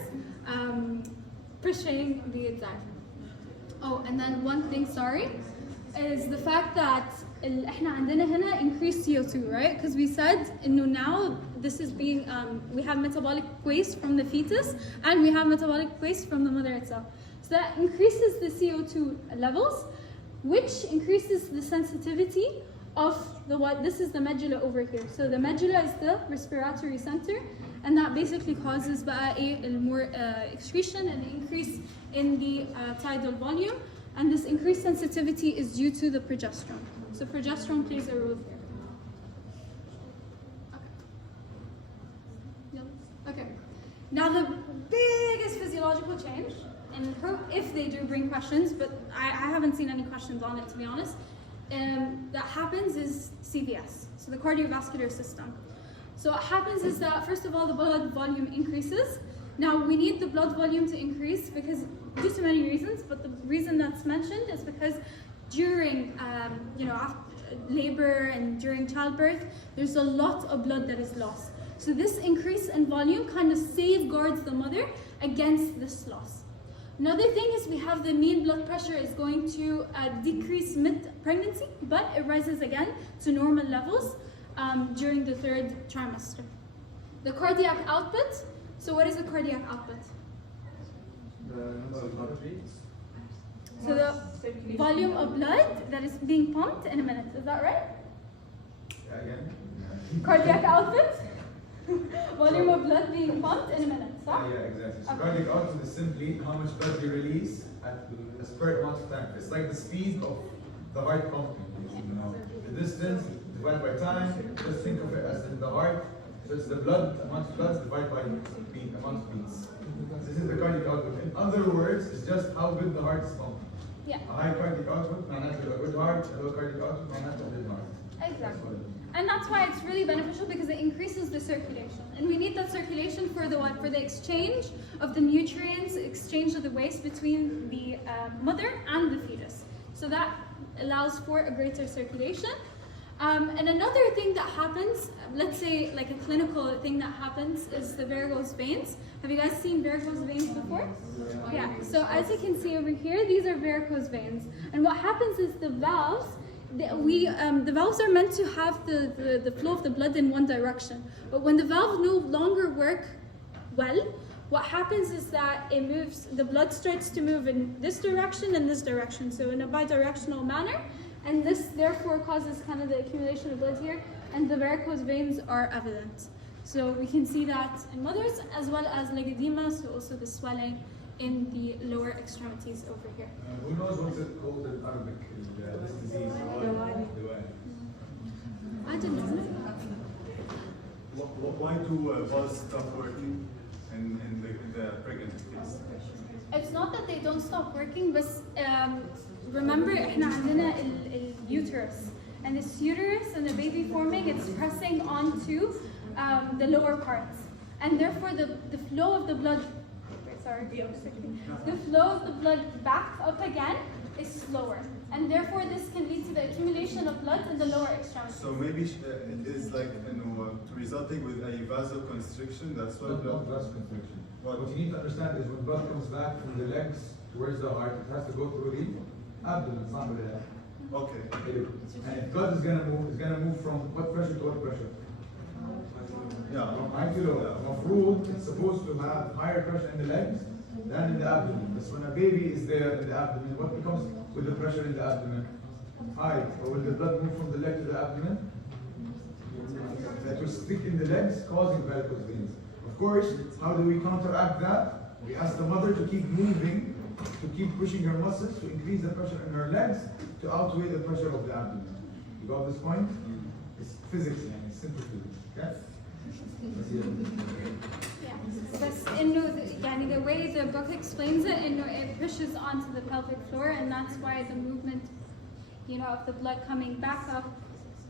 pushing the diaphragm. Oh, and then one thing, sorry, is the fact that احنا عندنا هنا increased CO2, right? Because we said now this is being we have metabolic waste from the fetus and we have metabolic waste from the mother itself. So that increases the CO2 levels, which increases the sensitivity of this is the medulla over here. So the medulla is the respiratory center, and that basically causes more excretion and increase in the tidal volume. And this increased sensitivity is due to the progesterone. So progesterone plays a role here. Okay. Now the biggest physiological change, and if they do bring questions, but I haven't seen any questions on it to be honest, that happens is CVS, so the cardiovascular system. So what happens is that first of all the blood volume increases. Now we need the blood volume to increase because due to many reasons, but the reason that's mentioned is because during after labor and during childbirth, there's a lot of blood that is lost. So this increase in volume kind of safeguards the mother against this loss. Another thing is we have the mean blood pressure is going to decrease mid-pregnancy, but it rises again to normal levels during the third trimester. The cardiac output. So what is the cardiac output? The number of heartbeats. So the volume of blood that is being pumped in a minute. Is that right? Again? Cardiac output? volume of blood being pumped in a minute, صح? Yeah, exactly. So cardiac output is simply how much blood you release at a spare amount of time. It's like the speed of the heart pumping. You know, the distance divided by time. Just think of it as in the heart. So it's the blood amount of blood divided by beat, amount of beats. This is the cardiac output. In other words, it's just how good the heart is pumping. Yeah. A high cardiac output معناته a good heart. A low cardiac output معناته a good heart. Exactly. And that's why it's really beneficial because it increases the circulation. And we need that circulation for the what? For the exchange of the nutrients, exchange of the waste between the mother and the fetus. So that allows for a greater circulation. And another thing that happens, let's say like a clinical thing that happens is the varicose veins. Have you guys seen varicose veins before? Yeah. So as you can see over here, these are varicose veins. And what happens is the valves, the valves are meant to have the flow of the blood in one direction. But when the valves no longer work well, what happens is that it moves, the blood starts to move in this direction and this direction, so in a bidirectional manner. And this therefore causes kind of the accumulation of blood here, and the varicose veins are evident. So we can see that in mothers as well as leg edema, so also the swelling in the lower extremities over here. Who knows what's it called in Arabic, this disease? I didn't know. Why do valves stop working in the pregnancy case? It's not that they don't stop working, but remember احنا عندنا uterus, and this uterus and the baby forming, it's pressing onto the lower parts, and therefore the flow of the blood, the flow of the blood back up again is slower, and therefore this can lead to the accumulation of blood in the lower extremities. So maybe it is like resulting with a vasoconstriction. That's why. Not vasoconstriction. What you need to understand is when blood comes back from the legs towards the heart, it has to go through the abdomen, it's not with the head. Okay. And if blood is gonna move from what pressure to what pressure? Yeah. From high to low. Mafrood, it's supposed to have higher pressure in the legs than in the abdomen. But when a baby is there in the abdomen, what becomes with the pressure in the abdomen? High. Or will the blood move from the leg to the abdomen? That will stick in the legs, causing varicose veins. Of course, how do we counteract that? We ask the mother to keep moving, to keep pushing her muscles, to increase the pressure in her legs, to outweigh the pressure of the abdomen. You got this point? It's physics, it's simple physics. Okay? بس إنه يعني the way the book explains it, إنه it pushes onto the pelvic floor, and that's why the movement, you know, of the blood coming back up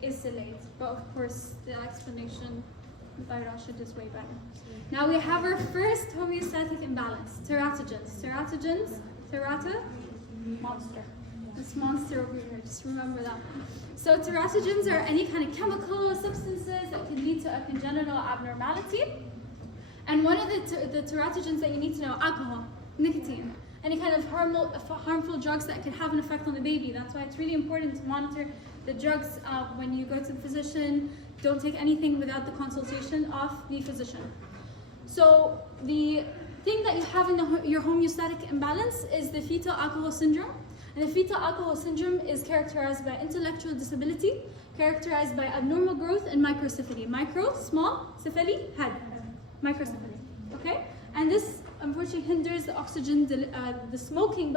is delayed. But of course, the explanation by Rashid is way better. Now we have our first homeostatic imbalance: teratogens. Terata, monster. This monster over here. Just remember that. So teratogens are any kind of chemical substances that can lead to a congenital abnormality. And one of the teratogens that you need to know: alcohol, nicotine, any kind of harmful drugs that could have an effect on the baby. That's why it's really important to monitor the drugs when you go to the physician. Don't take anything without the consultation of the physician. So the thing that you have in your homeostatic imbalance is the fetal alcohol syndrome. And the fetal alcohol syndrome is characterized by intellectual disability, characterized by abnormal growth and microcephaly. Micro, small, cephaly, head. Microcephaly, okay? And this unfortunately hinders the oxygen, the smoking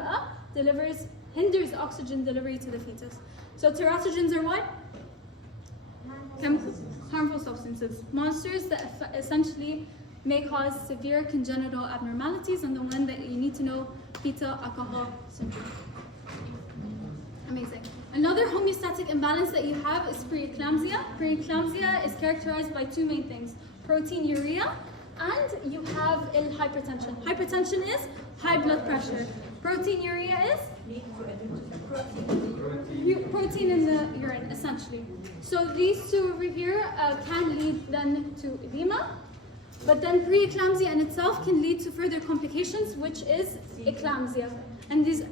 hinders oxygen delivery to the fetus. So teratogens are what? Chemicals, harmful substances, monsters that essentially may cause severe congenital abnormalities, and the one that you need to know, fetal alcohol syndrome. Amazing. Another homeostatic imbalance that you have is preeclampsia. Preeclampsia is characterized by two main things: proteinuria, and you have hypertension. Hypertension is high blood pressure. Proteinuria is protein in the urine, essentially. So these two over here can lead then to edema, but then preeclampsia in itself can lead to further complications, which is eclampsia. And these,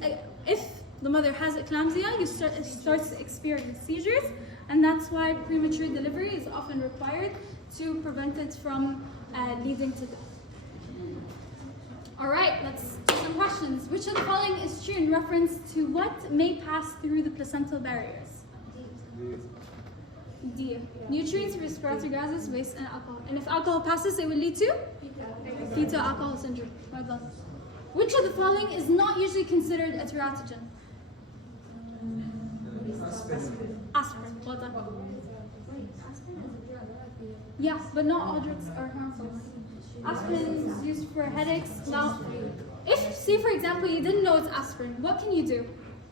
if the mother has eclampsia, starts to experience seizures, and that's why premature delivery is often required to prevent it from leading to death. All right, let's do some questions. Which of the following is true in reference to what may pass through the placental barriers? D. Nutrients, respiratory gases, waste, and alcohol. And if alcohol passes, it will lead to fetal alcohol syndrome. Well done. Which of the following is not usually considered a teratogen? Aspirin. Well done. Yeah, but not all drugs are harmful. Aspirin is used for headaches. Now, if, say for example, you didn't know it's aspirin, what can you do?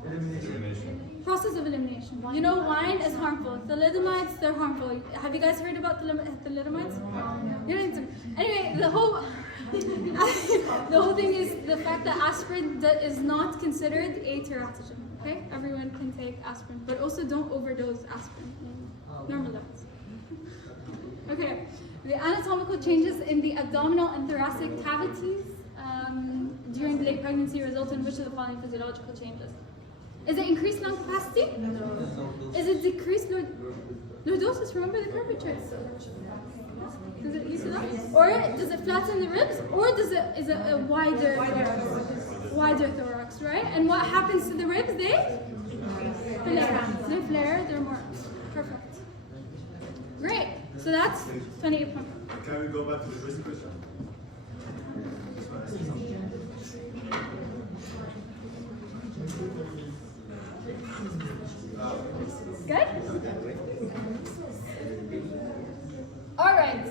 Elimination. Process of elimination. You know, wine is harmful. Thalidomides, they're harmful. Have you guys heard about thalidomides? You don't need to. Anyway, the whole thing is the fact that aspirin is not considered a teratogen. Okay, everyone can take aspirin, but also don't overdose aspirin. Normal levels. Okay, the anatomical changes in the abdominal and thoracic cavities during late pregnancy result in which of the following physiological changes? Is it increased lung capacity? Is it decreased lordosis? Remember the curvature? Does it use it up? Or does it flatten the ribs? Or is it a wider thorax, right? And what happens to the ribs? They flare. They're more perfect. Great. So that's 28 points. Can we go back to the first question? Good? All right.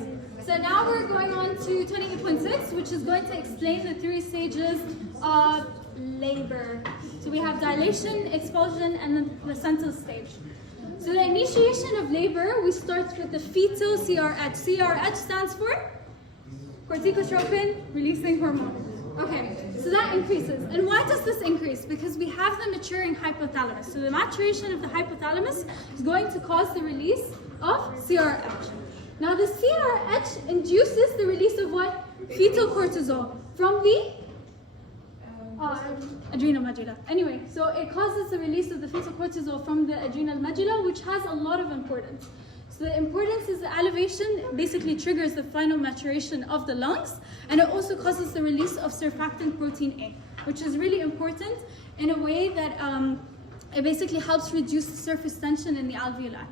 So now we're going on to 28.6, which is going to explain the 3 stages of labor. So we have dilation, expulsion, and the placental stage. So the initiation of labor, we start with the fetal CRH. CRH stands for corticotropin releasing hormone. Okay, so that increases. And why does this increase? Because we have the maturing hypothalamus. So the maturation of the hypothalamus is going to cause the release of CRH. Now the CRH induces the release of what? Fetal cortisol from the adrenal medulla. Anyway, so it causes the release of the fetal cortisol from the adrenal medulla, which has a lot of importance. So the importance is the elevation basically triggers the final maturation of the lungs, and it also causes the release of surfactant protein A, which is really important in a way that it basically helps reduce the surface tension in the alveoli.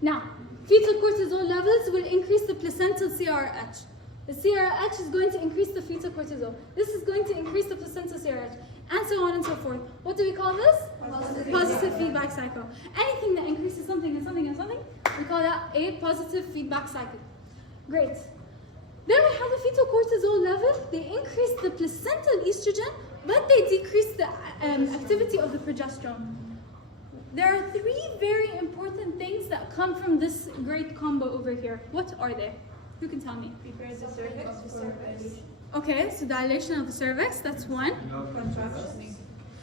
Now, fetal cortisol levels will increase the placental CRH. The CRH is going to increase the fetal cortisol. This is going to increase the placental CRH, and so on and so forth. What do we call this? Positive feedback cycle. Anything that increases something and something and something, we call that a positive feedback cycle. Great. Then we have the fetal cortisol level. They increase the placental estrogen, but they decrease the activity of the progesterone. There are 3 very important things that come from this great combo over here. What are they? Who can tell me? Prepare the cervix for dilation. Okay, so dilation of the cervix, that's one. Contraction.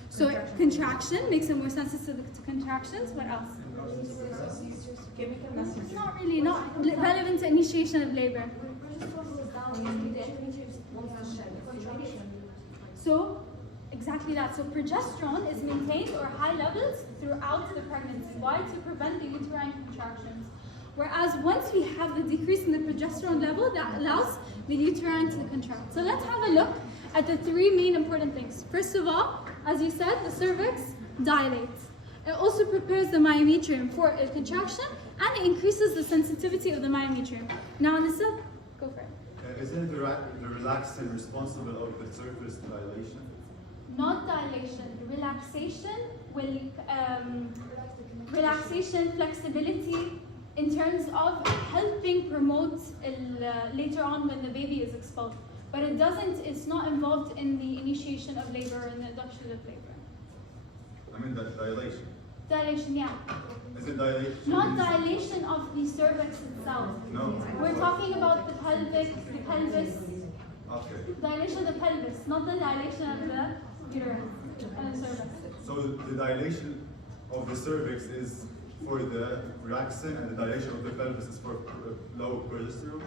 So contraction makes it more sensitive to contractions. What else? Chemical It's message. not really relevant to initiation of labor. So exactly that. So progesterone is maintained or high levels throughout the pregnancy. Why? To prevent the uterine contractions. Whereas once we have the decrease in the progesterone level, that allows the uterine to contract. So let's have a look at the 3 main important things. First of all, as you said, the cervix dilates. It also prepares the myometrium for a contraction, and it increases the sensitivity of the myometrium. Now, Nissa, go for it. Isn't the relaxant responsible of the surface dilation? Not dilation, relaxation will relaxation, flexibility, in terms of helping promote later on when the baby is expelled. But it's not involved in the initiation of labor or in the induction of labor. I mean that dilation. Dilation, yeah. Is it dilation? Not dilation of the cervix itself. No. We're talking about the pelvis. Okay. Dilation of the pelvis, not the dilation of the uterus and the cervix. So the dilation of the cervix is for the relaxant, and the dilation of the pelvis is for low progesterone?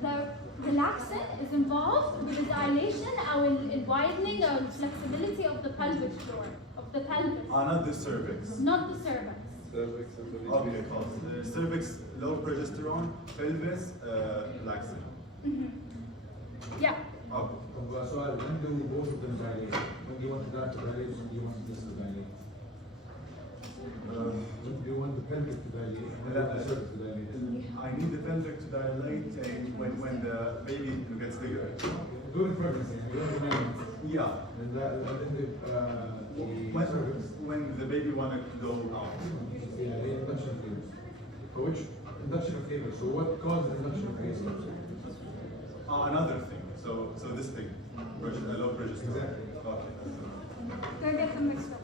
The relaxant is involved with the dilation or widening or flexibility of the pelvic floor, of the pelvis. Not the cervix. Not the cervix. Cervix and the Okay, false. Cervix, low progesterone, pelvis, relaxant. Yeah. Okay. So when do both of them dilate? When do you want that to dilate? When do you want this to dilate? When do you want the pelvic to dilate? when the baby gets bigger. During pregnancy, Yeah. and When the baby wanted to go out. Yeah, the induction of labor. For which induction of labor? So what caused induction of labor? Another thing. So this thing. Low pressure. Exactly. Don't get them mixed up.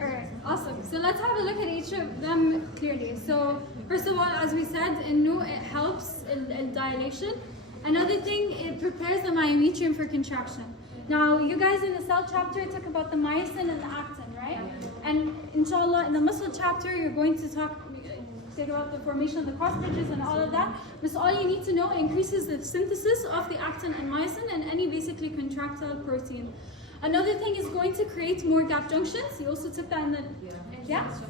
Alright, awesome. So let's have a look at each of them clearly. So first of all, as we said, it helps in dilation. Another thing, it prepares the myometrium for contraction. Now, you guys in the cell chapter talk about the myosin and the actin, right? And inshallah, in the muscle chapter, you're going to talk about the formation of the cross bridges and all of that. But all you need to know, it increases the synthesis of the actin and myosin and any basically contractile protein. Another thing is going to create more gap junctions. You also took that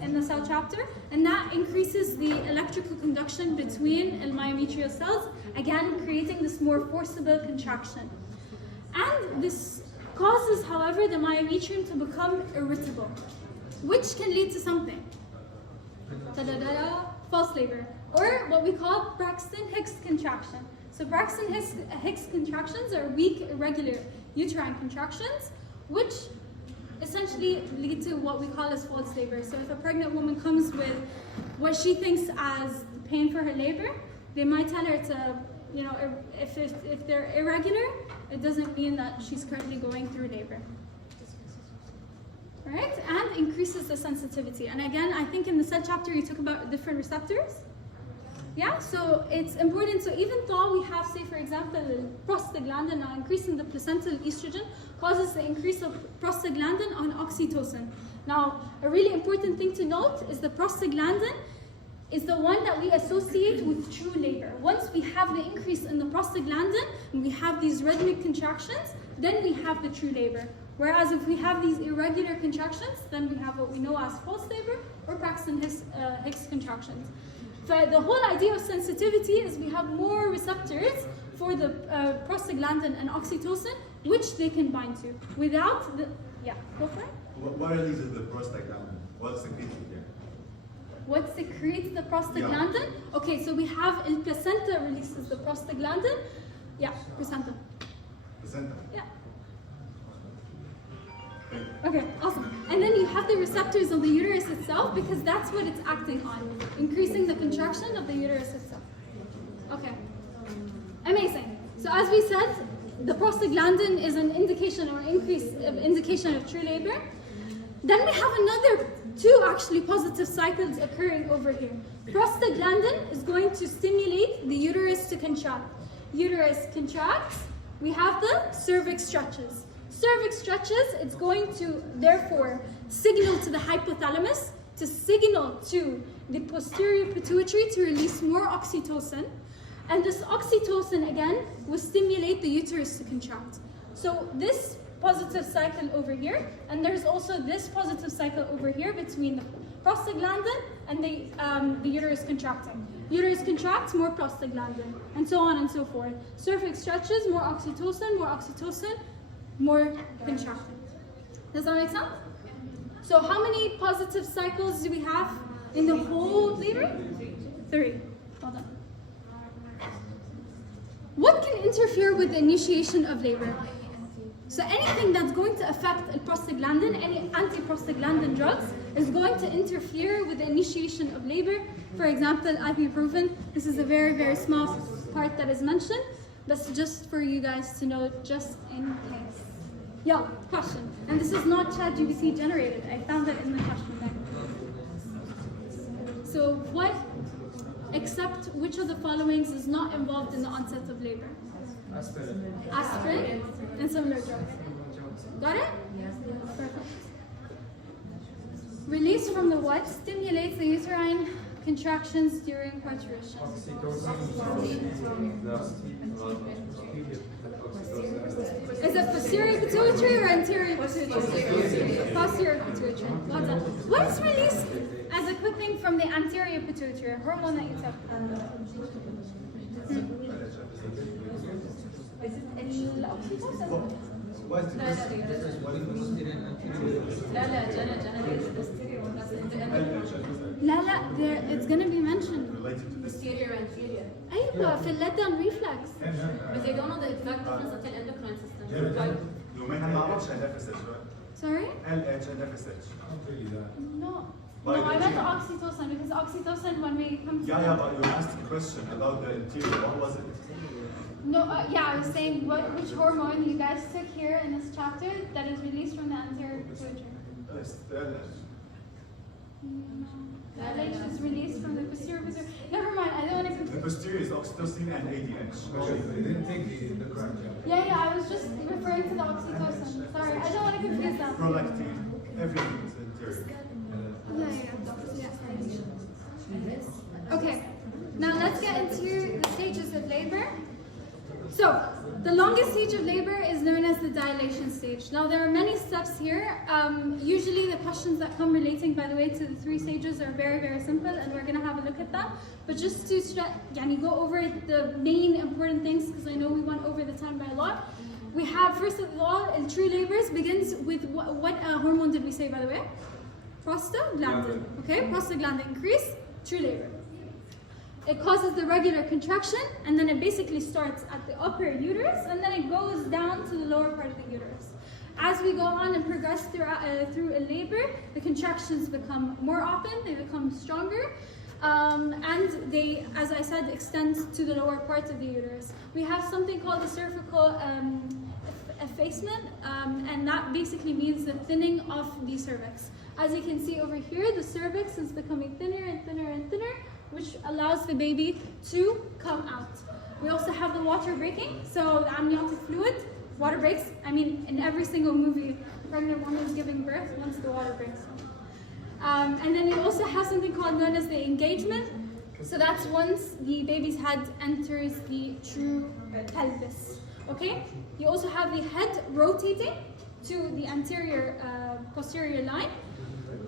in the cell chapter, and that increases the electrical conduction between myometrial cells, again creating this more forcible contraction. And this causes, however, the myometrium to become irritable, which can lead to something. False labor, or what we call Braxton-Hicks contraction. So Braxton-Hicks contractions are weak, irregular uterine contractions, which essentially lead to what we call as false labor. So if a pregnant woman comes with what she thinks as pain for her labor, they might tell her to, if they're irregular, it doesn't mean that she's currently going through labor. Right? And increases the sensitivity. And again, I think in the cell chapter you talk about different receptors. Yeah, so it's important. So even though we have, say for example, prostaglandin, now increasing the placental estrogen causes the increase of prostaglandin on oxytocin. Now, a really important thing to note is the prostaglandin is the one that we associate with true labor. Once we have the increase in the prostaglandin and we have these rhythmic contractions, then we have the true labor. Whereas if we have these irregular contractions, then we have what we know as false labor or Braxton-Hicks contractions. So the whole idea of sensitivity is we have more receptors for the prostaglandin and oxytocin, which they can bind to. Without the, go for it. What releases the prostaglandin? What's secreted here? What secretes the prostaglandin? Yeah. Okay, so we have placenta releases the prostaglandin. Yeah, placenta. Placenta? Yeah. Okay, awesome. And then you have the receptors of the uterus itself because that's what it's acting on, increasing the contraction of the uterus itself. Okay, amazing. So as we said, the prostaglandin is an indication or indication of true labor. Then we have another two actually positive cycles occurring over here. Prostaglandin is going to stimulate the uterus to contract. Uterus contracts, we have the cervix stretches. Cervix stretches, it's going to therefore signal to the hypothalamus, to signal to the posterior pituitary to release more oxytocin. And this oxytocin again will stimulate the uterus to contract. So this positive cycle over here, and there's also this positive cycle over here between the prostaglandin and the uterus contracting. Uterus contracts, more prostaglandin, and so on and so forth. Cervix stretches, more oxytocin, more contraction. Does that make sense? So how many positive cycles do we have in the whole labor? 3. Well done. What can interfere with the initiation of labor? So anything that's going to affect prostaglandin, any antiprostaglandin drugs, is going to interfere with the initiation of labor. For example, ibuprofen. This is a very, very small part that is mentioned. That's just for you guys to know, just in case. Yeah, question. And this is not ChatGPT generated. I found it in the question bank. So what, except which of the followings is not involved in the onset of labor? Aspirin. Aspirin and similar drugs. Got it? Yes. Perfect. Release from the what stimulates the uterine contractions during parturition? Is it posterior pituitary or anterior pituitary? Posterior pituitary. Well done. What is released as a quick thing from the anterior pituitary? Hormone that you took. Is it oxytocin? لا لا it's gonna be mentioned. Related to this. Posterior and anterior. أيوة في let down reflex. But they don't know the exact difference until endocrine system. You may have LH and FSH, right? Sorry? LH and FSH. Not really that. No. By No, the I meant gene. oxytocin because oxytocin when we come to Yeah, but you asked a question about the interior. What was it? No, I was saying which hormone you guys took here in this chapter that is released from the anterior pituitary. Yes, the LH. LH is released from the posterior pituitary. Never mind, I don't want to The confuse. posterior is oxytocin and ADH. You didn't take the correct job. Yeah, I was just referring to the oxytocin. Sorry, I don't want to confuse that. Prolactin, everything is interior. Yeah. Okay, now let's get into the stages of labor. So, the longest stage of labor is known as the dilation stage. Now, there are many steps here. Usually, the questions that come relating, by the way, to the 3 stages are very, very simple, and we're going to have a look at them. But just to go over the main important things, because I know we went over the time by a lot. We have, first of all, in true labors begins with what hormone did we say, by the way? Prostaglandin. Okay, prostaglandin increase, true labor. It causes the regular contraction, and then it basically starts at the upper uterus, and then it goes down to the lower part of the uterus. As we go on and progress through a labor, the contractions become more often, they become stronger, and they, as I said, extend to the lower part of the uterus. We have something called the cervical effacement, and that basically means the thinning of the cervix. As you can see over here, the cervix is becoming thinner and thinner and thinner, which allows the baby to come out. We also have the water breaking, so the amniotic fluid, water breaks. I mean, in every single movie, pregnant woman is giving birth once the water breaks. And then you also have something called known as the engagement. So that's once the baby's head enters the true pelvis. Okay? You also have the head rotating to the anterior posterior line,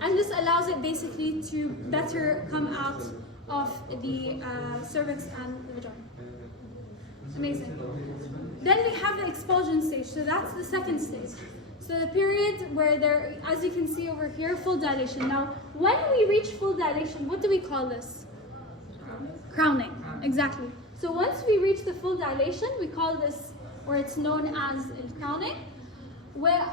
and this allows it basically to better come out of the cervix and the vagina. Amazing. Then we have the expulsion stage, so that's the second stage. So the period where there, as you can see over here, full dilation. Now, when we reach full dilation, what do we call this? Crowning, exactly. So once we reach the full dilation, we call this, or it's known as crowning, where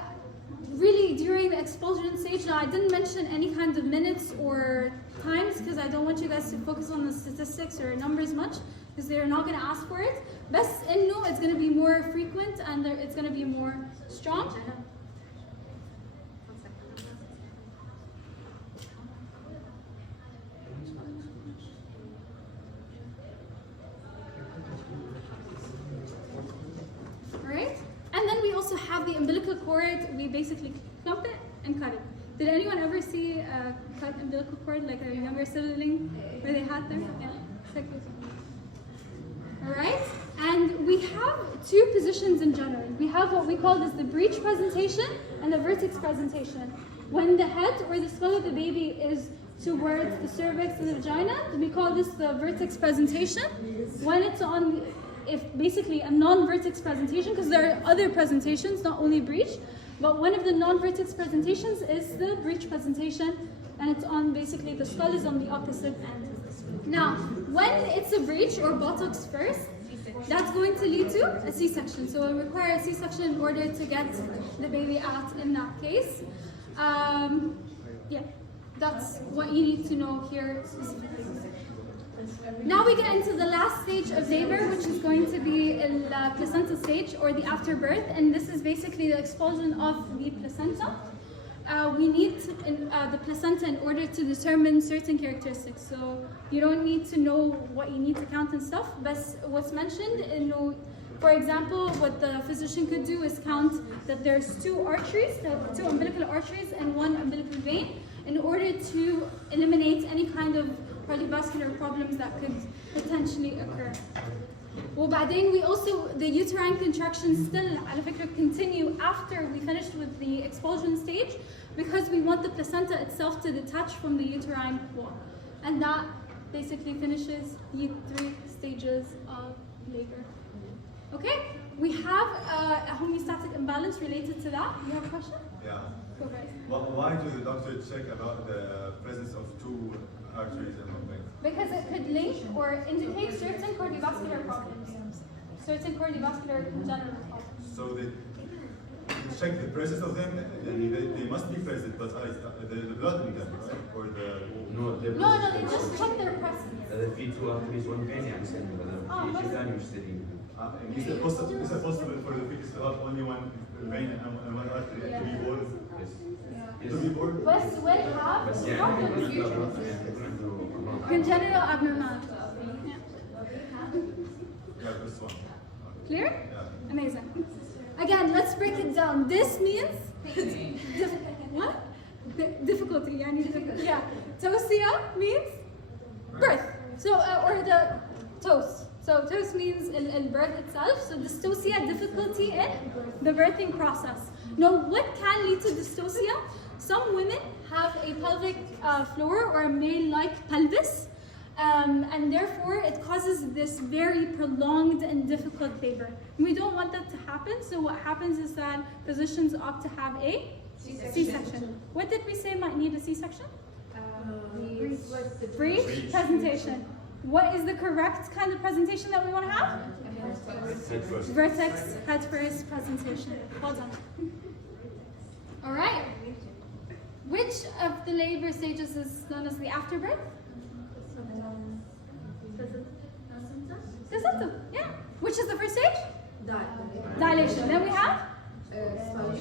really during the expulsion stage, now I didn't mention any kind of minutes or times because I don't want you guys to focus on the statistics or numbers much because they're not going to ask for it. But it's going to be more frequent and it's going to be more strong. Alright? And then we also have the umbilical cord. We basically clump it and cut it. Did anyone ever see a cut umbilical cord, like a younger sibling where they had them? Yeah. Check this out. Alright? And we have 2 positions in general. We have what we call as the breech presentation and the vertex presentation. When the head or the skull of the baby is towards the cervix and the vagina, we call this the vertex presentation. When it's on, if basically a non-vertex presentation, because there are other presentations, not only breech, but one of the non-vertex presentations is the breech presentation, and it's on basically the skull is on the opposite end. Now, when it's a breech or buttocks first, that's going to lead to a C-section. So it will require a C-section in order to get the baby out in that case. Yeah, that's what you need to know here specifically. Now we get into the last stage of labor, which is going to be the placenta stage or the afterbirth, and this is basically the expulsion of the placenta. We need the placenta in order to determine certain characteristics. So you don't need to know what you need to count and stuff, but what's mentioned, for example, what the physician could do is count that there's 2 arteries, 2 umbilical arteries and 1 umbilical vein, in order to eliminate any kind of cardiovascular problems that could potentially occur. وبعدين we also, the uterine contractions still على فكرة continue after we finished with the expulsion stage, because we want the placenta itself to detach from the uterine wall. And that basically finishes the 3 stages of labor. Okay, we have a homeostatic imbalance related to that. You have a question? Yeah. Go first. Why do the doctor check about the presence of two arteries in the vein? Because it could link or indicate certain cardiovascular problems. Certain cardiovascular congenital problems. So they check the presence of them, and they must be present, but the blood in them, right? Or the... No, they just check their presence. في two arteries one vein يعني سنة في جدران يشتري. Is it possible for the fetus to have only one vein and one artery to be born? To be born? Bus will have congenital abnormality. Yeah, this one. Clear? Yeah. Amazing. Again, let's break it down. This means what? Difficulty. Yeah. Tosia means birth. So or the tos. So tos means in birth itself. So dystocia, difficulty in the birthing process. Now, what can lead to dystocia? Some women have a pelvic floor or a male-like pelvis. And therefore, it causes this very prolonged and difficult labor. We don't want that to happen, so what happens is that physicians opt to have a C-section. What did we say might need a C-section? Breech presentation. What is the correct kind of presentation that we want to have? Vertex head first presentation. Well done. All right. Which of the labor stages is known as the afterbirth? Placenta, yeah. Which is the first stage? Dilation. Then we have?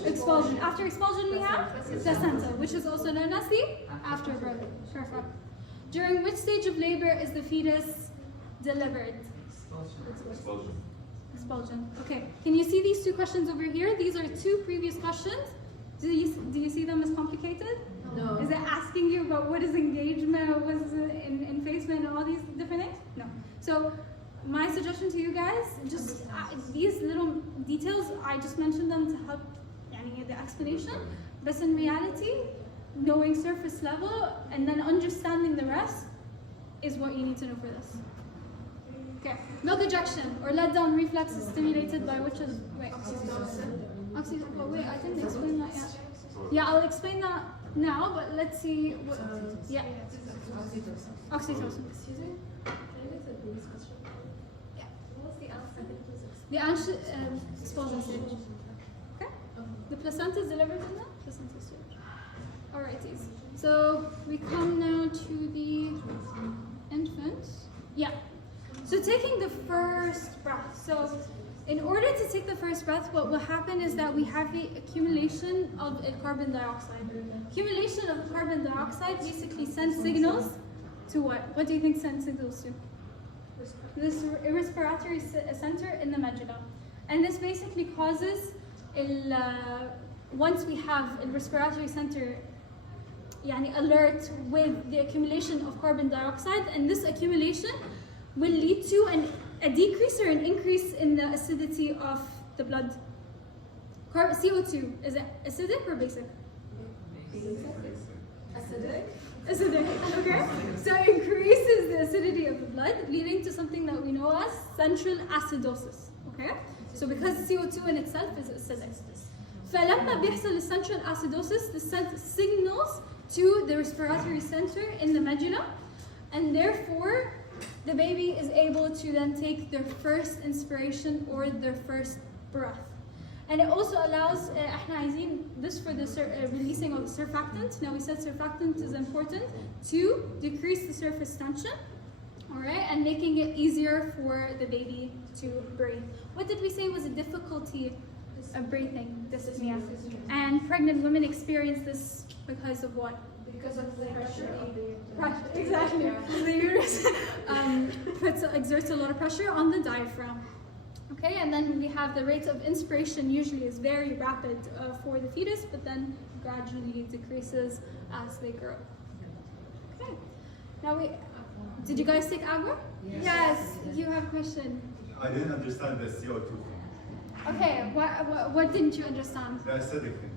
Expulsion. After expulsion we have? Placenta, which is also known as the afterbirth. Perfect. During which stage of labor is the fetus delivered? Expulsion. Expulsion. Okay. Can you see these two questions over here? These are two previous questions. Do you see them as complicated? No. Is it asking you about what is engagement, what is infacement, and all these different things? No. So my suggestion to you guys, just these little details, I just mentioned them to help the explanation. But in reality, knowing surface level and then understanding the rest is what you need to know for this. Okay. Milk ejection or let down reflex is stimulated by which is oxytocin. Oh wait, I didn't explain that yet. Yeah, I'll explain that now, but let's see what, yeah. Oxytocin. Excuse me? Can I get to the previous question? Yeah. What's the The expulsion stage. Okay? The placenta is delivered in the placenta stage. Alrighties. So we come now to the infant. Yeah. So taking the first breath. So in order to take the first breath, what will happen is that we have the accumulation of carbon dioxide. Accumulation of carbon dioxide basically sends signals to what? What do you think sends signals to? This respiratory center in the medulla. And this basically causes, once we have a respiratory center alert with the accumulation of carbon dioxide, and this accumulation will lead to a decrease or an increase in the acidity of the blood. CO2, is it acidic or basic? Acidic, okay? So it increases the acidity of the blood, leading to something that we know as central acidosis, okay? So because CO2 in itself is acidic. فلما بيحصل الcentral acidosis, this sends signals to the respiratory center in the medulla, and therefore the baby is able to then take their first inspiration or their first breath. And it also allows, احنا عايزين this for the releasing of surfactant. Now we said surfactant is important to decrease the surface tension, all right, and making it easier for the baby to breathe. What did we say was a difficulty of breathing? Dyspnea. And pregnant women experience this because of what? Because of the pressure of the pressure, exactly. The uterus exerts a lot of pressure on the diaphragm. Okay, and then we have the rate of inspiration usually is very rapid for the fetus, but then gradually decreases as they grow. Okay, now did you guys take agua? Yes, you have a question. I didn't understand the CO2 thing. Okay, what didn't you understand? The acidic thing.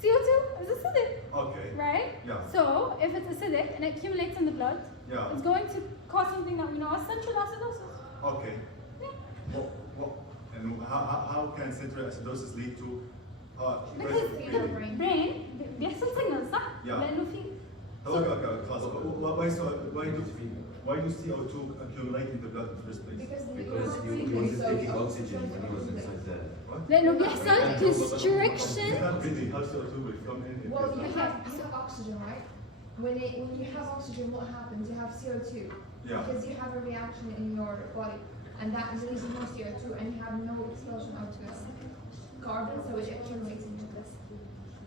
CO2 is acidic. Okay. Right? Yeah. So if it's acidic and it accumulates in the blood, yeah, it's going to cause something that we know as central acidosis. Okay. And how can central acidosis lead to Because the brain بيحصل signals صح؟ لأنه في Okay, خلاص. Why do CO2 accumulate in the blood in the first place? Because he wasn't taking oxygen when he was inside the... لأنه بيحصل constriction. How CO2 will come in? Well, you have oxygen, right? When you have oxygen, what happens? You have CO2. Yeah. Because you have a reaction in your body, and that releases more CO2, and you have no expulsion of carbon, so it accumulates into this.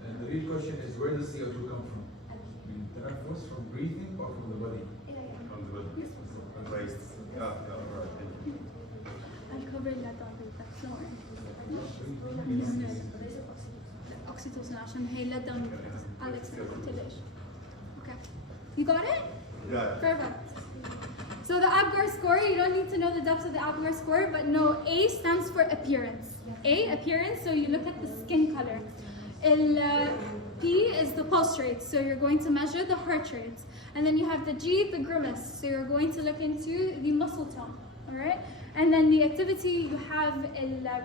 And the real question is, where does CO2 come from? Tanaffus, from breathing, or from the body? From the body. From the waste. Yeah, right. I'll cover that up with that. Don't worry. Oxytocin عشان هي let down I'll explain it. Okay. You got it? Yeah. Perfect. So the APGAR score, you don't need to know the depth of the APGAR score, but no, A stands for appearance. A, appearance, so you look at the skin color. P is the pulse rate, so you're going to measure the heart rate. And then you have the G, the grimace, so you're going to look into the muscle tone, all right? And then the activity, you have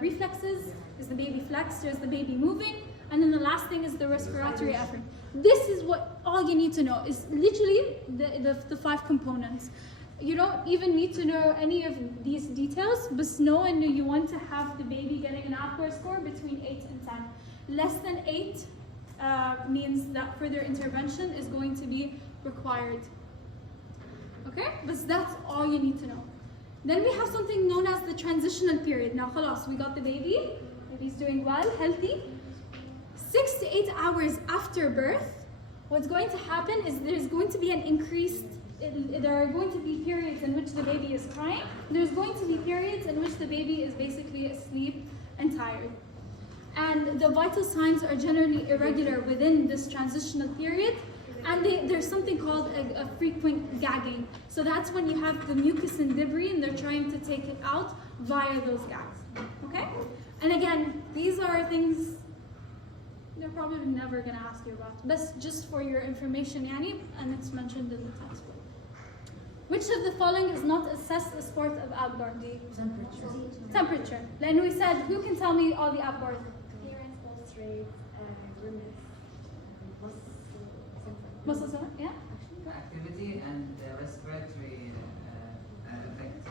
reflexes, is the baby flex, there's the baby moving, and then the last thing is the respiratory effort. This is what all you need to know, is literally the 5 components. You don't even need to know any of these details, but know and you want to have the baby getting an APGAR score between 8 and 10. Less than 8 means that further intervention is going to be required. Okay, but that's all you need to know. Then we have something known as the transitional period. Now, khalas, we got the baby's doing well, healthy. 6 to 8 hours after birth, what's going to happen is there's going to be an increased, there are going to be periods in which the baby is crying. There's going to be periods in which the baby is basically asleep and tired. And the vital signs are generally irregular within this transitional period. And there's something called a frequent gagging. So that's when you have the mucus and debris and they're trying to take it out via those gags. Okay? And again, these are things they're probably never going to ask you about. But just for your information, Yani, and it's mentioned in the textbook. Which of the following is not assessed as part of APGAR? Temperature. Then we said, who can tell me all the APGAR? Appearance, pulse rate, grimace, Muscle tone, yeah? Activity and respiratory effect.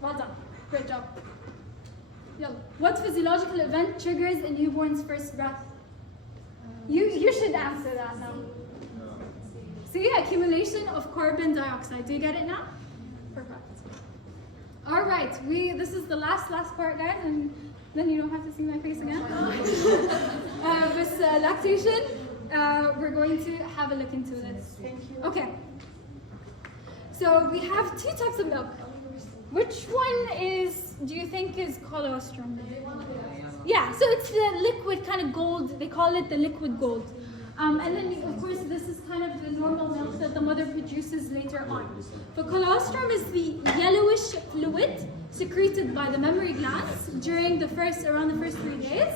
Well done. Great job. Yalla. What physiological event triggers a newborn's first breath? You should answer that now. See, accumulation of carbon dioxide. Do you get it now? Perfect. All right, this is the last part, guys, and then you don't have to see my face again. With lactation, we're going to have a look into this. Thank you. Okay. So we have 2 types of milk. Which one do you think is colostrum? Yeah, so it's the liquid kind of gold. They call it the liquid gold. And then, of course, this is kind of the normal milk that the mother produces later on. But colostrum is the yellowish fluid secreted by the mammary glands around the first 3 days.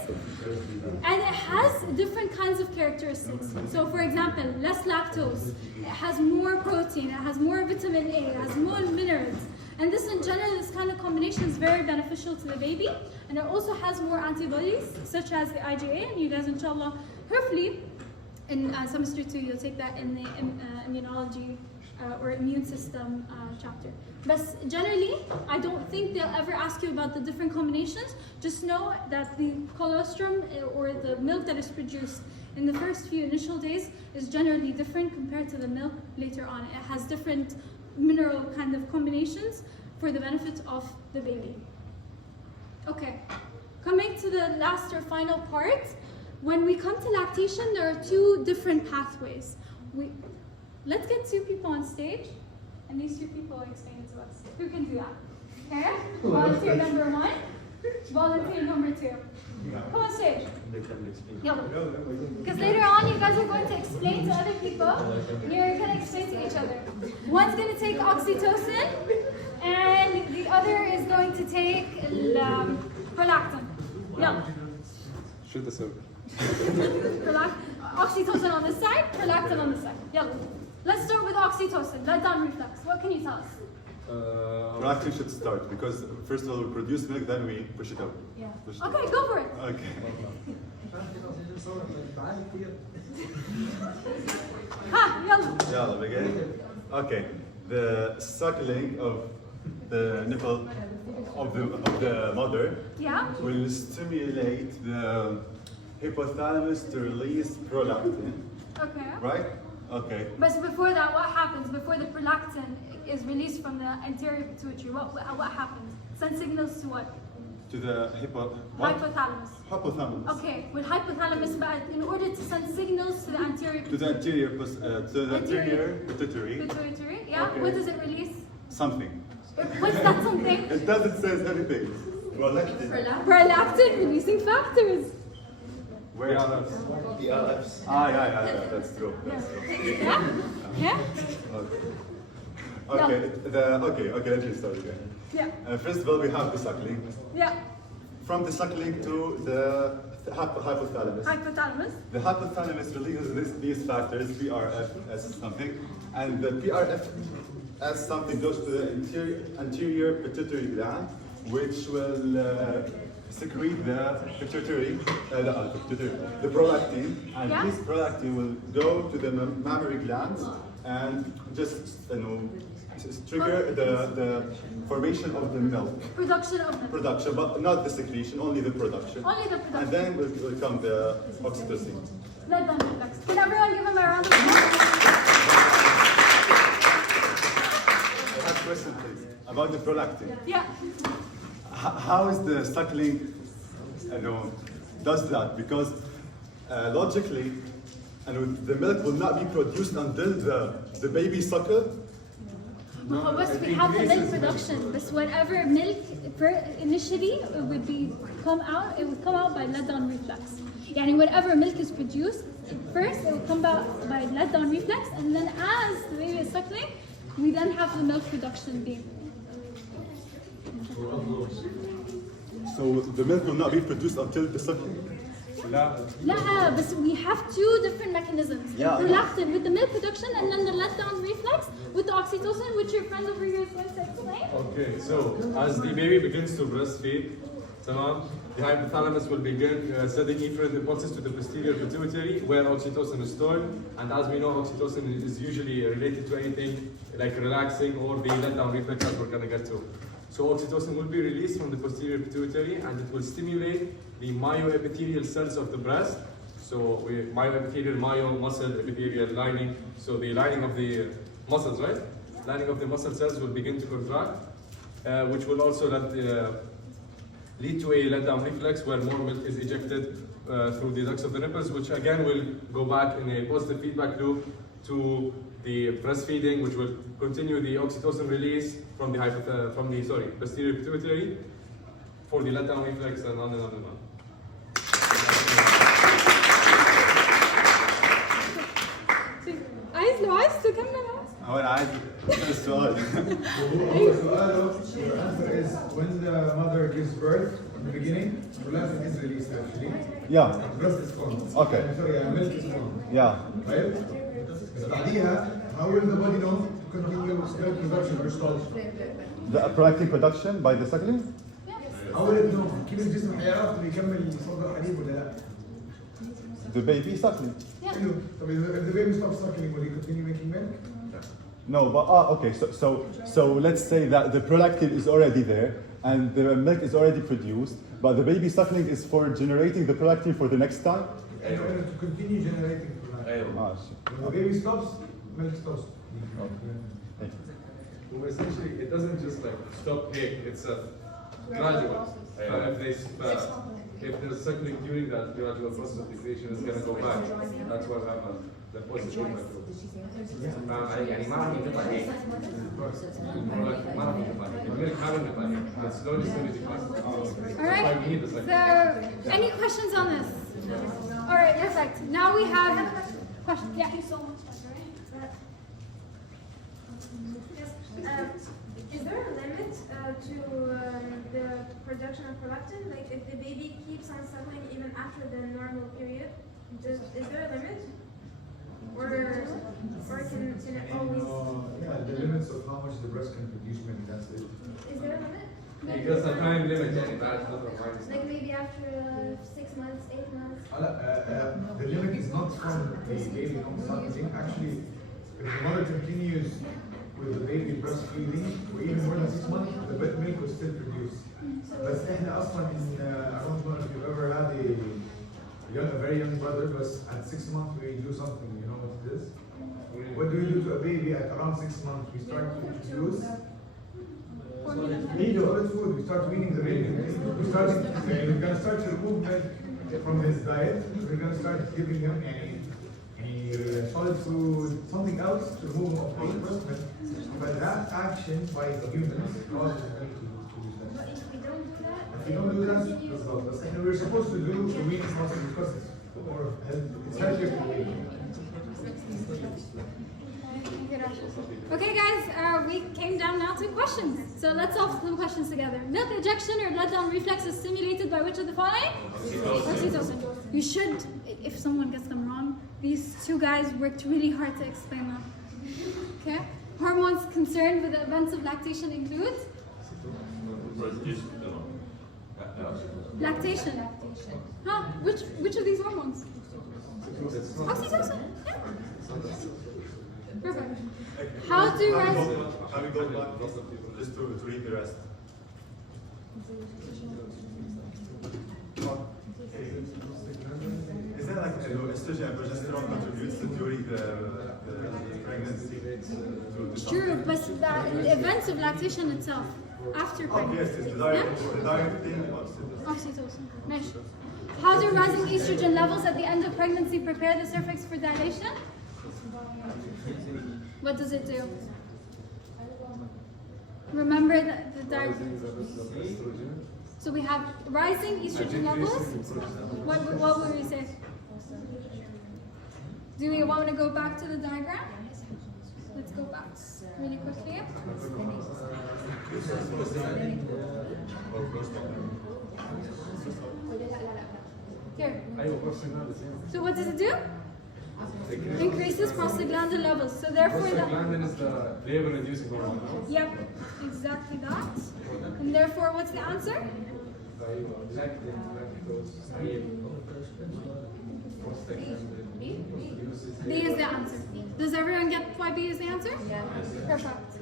And it has different kinds of characteristics. So, for example, less lactose, it has more protein, it has more vitamin A, it has more minerals. And this in general, this kind of combination is very beneficial to the baby. And it also has more antibodies, such as the IgA. And you guys, inshallah, hopefully, in semester 2, you'll take that in the immunology or immune system chapter. But generally, I don't think they'll ever ask you about the different combinations. Just know that the colostrum or the milk that is produced in the first few initial days is generally different compared to the milk later on. It has different mineral kind of combinations for the benefit of the baby. Okay, coming to the last or final part. When we come to lactation, there are 2 different pathways. Let's get 2 people on stage, and these 2 people will explain it to us. Who can do that? Okay? Volunteer number 1, volunteer number 2. Come on stage. Because later on, you guys are going to explain to other people, and you're going to explain to each other. One's going to take oxytocin, and the other is going to take prolactin. Yeah. Shoot the circle. Oxytocin on this side, prolactin on this side. Yalla. Let's start with oxytocin, let-down reflex. What can you tell us? Prolactin should start because first of all we produce milk, then we push it out. Yeah. Okay, go for it. Okay. Yeah, begin. Okay, the suckling of the nipple of the mother will stimulate the hypothalamus to release prolactin. Okay. Right? Okay. But before that, what happens? Before the prolactin is released from the anterior pituitary, what happens? Send signals to what? To the Hypothalamus. Hypothalamus. Okay, with hypothalamus, but in order to send signals to the anterior To the anterior pituitary. Pituitary, yeah. Okay. What does it release? Something. What's that something? It doesn't say anything. Prolactin releasing factors. Where? PRFs. Yeah, that's true. Yeah? Yeah? Okay, let me start again. Yeah. First of all, we have the suckling. Yeah. From the suckling to the hypothalamus. Hypothalamus. The hypothalamus releases these factors, PRF as something, and the PRF as something goes to the anterior pituitary gland, which will secrete the pituitary, the prolactin, and this prolactin will go to the mammary glands and just trigger the formation of the milk. Production of milk. Production, but not the secretion, only the production. Only the production. And then will come the oxytocin. Let them reflex. Can everyone give him a round of applause? I have a question, please, about the prolactin. Yeah. How is the suckling, does that? Because logically, the milk will not be produced until the baby suckle. No, but we have the milk production. But whatever milk initially it would come out by let-down reflex. Yani whatever milk is produced, first it will come out by let-down reflex, and then as the baby is suckling, we then have the milk production being. So the milk will not be produced until the suckling? لا بس we have two different mechanisms. The prolactin with the milk production, and then the let-down reflex with the oxytocin, which your friend over here is going to explain. Okay, so as the baby begins to breastfeed, the hypothalamus will begin sending efferent impulses to the posterior pituitary, where oxytocin is stored. And as we know, oxytocin is usually related to anything like relaxing or the let-down reflex that we're going to get to. So oxytocin will be released from the posterior pituitary, and it will stimulate the myoepithelial cells of the breast. So myoepithelial, muscle epithelial lining. So the lining of the muscles, right? Lining of the muscle cells will begin to contract, which will also lead to a let-down reflex where more milk is ejected through the ducts of the nipples, which again will go back in a positive feedback loop to the breastfeeding, which will continue the oxytocin release from the posterior pituitary for the let-down reflex, and on and on and on. لو عايز تكمل هو انا عايز السؤال. Your answer is when the mother gives birth in the beginning, prolactin is released actually. Yeah. Breast is formed. Okay. Sorry, milk is formed. Yeah. Right? بس بعديها how will the body know to continue milk production or stall? The prolactin production by the suckling? How will it know? كيف الجسم هيعرف انه يكمل يصدر حليب ولا لا؟ The baby suckling. حلو. طب if the baby stops suckling, will he continue making milk? No, but okay. So let's say that the prolactin is already there and the milk is already produced, but the baby suckling is for generating the prolactin for the next time. And to continue generating prolactin. When the baby stops, milk stops. Okay. Well, essentially, it doesn't just like stop here. It's a gradual. If there's suckling during that gradual process of degradation, it's going to go back. That's what happened. The positive feedback loop. يعني ما راح ينقطع هيك. ما راح ينقطع هيك. الملك ما راح ينقطع هيك. It's slowly decline. Alright, so any questions on this? Alright, perfect. Now we have questions. Yeah. Thank you so much. Is there a limit to the production of prolactin? Like if the baby keeps on suckling even after the normal period, is there a limit? Or can it always... Yeah, the limits of how much the breast can produce milk, that's it. Is there a limit? Because the time limit يعني بعد فترة معينة. Like maybe after 6 months, 8 months. The limit is not from the baby comes something. Actually, if the mother continues with the baby breastfeeding for even more than 6 months, the wet milk will still produce. But احنا اصلا I don't know if you've ever had a very young brother, but at 6 months we do something. You know what it is? What do we do to a baby at around 6 months? We start to introduce solid food. We start weaning the baby. We're going to start to remove milk from his diet. We're going to start giving him any solid food, something else to remove him from the breast milk. But that action by the humans causes milk to lose that. But if we don't do that, If you don't do that, that's not. And we're supposed to do the weaning process because it's healthier for the baby. Okay, guys, we came down now to questions. So let's solve some questions together. Milk ejection or blood down reflex is stimulated by which of the following? Oxytocin. You should, if someone gets them wrong, these two guys worked really hard to explain them. Okay? Hormones concerned with the events of lactation include? Lactation. Huh? Which of these hormones? Oxytocin. Yeah. Perfect. How do rise? Can we go back just to read the rest? Is that like estrogen and progesterone contributes during the pregnancy? True, but the events of lactation itself, after pregnancy. Yes, it's the diet thing. Oxytocin. Nice. How do rising estrogen levels at the end of pregnancy prepare the cervix for dilation? What does it do? Remember the diet. So we have rising estrogen levels. What would we say? Do we want to go back to the diagram? Let's go back really quickly. Here. So what does it do? Increases prostaglandin levels. So therefore, prostaglandin is the labor-reducing hormone. Yep, exactly that. And therefore, what's the answer? B is the answer. Does everyone get why B is the answer? Yeah. Perfect.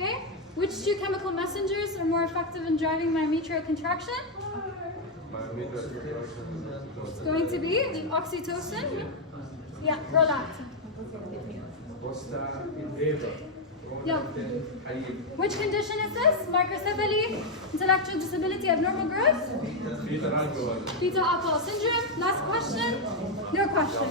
Okay. Which two chemical messengers are more effective in driving myometrial contraction? It's going to be the oxytocin. Yeah, prolactin. Yeah. Which condition is this? Microcephaly, intellectual disability, abnormal growth? Fetal alcohol syndrome. Last question? No question.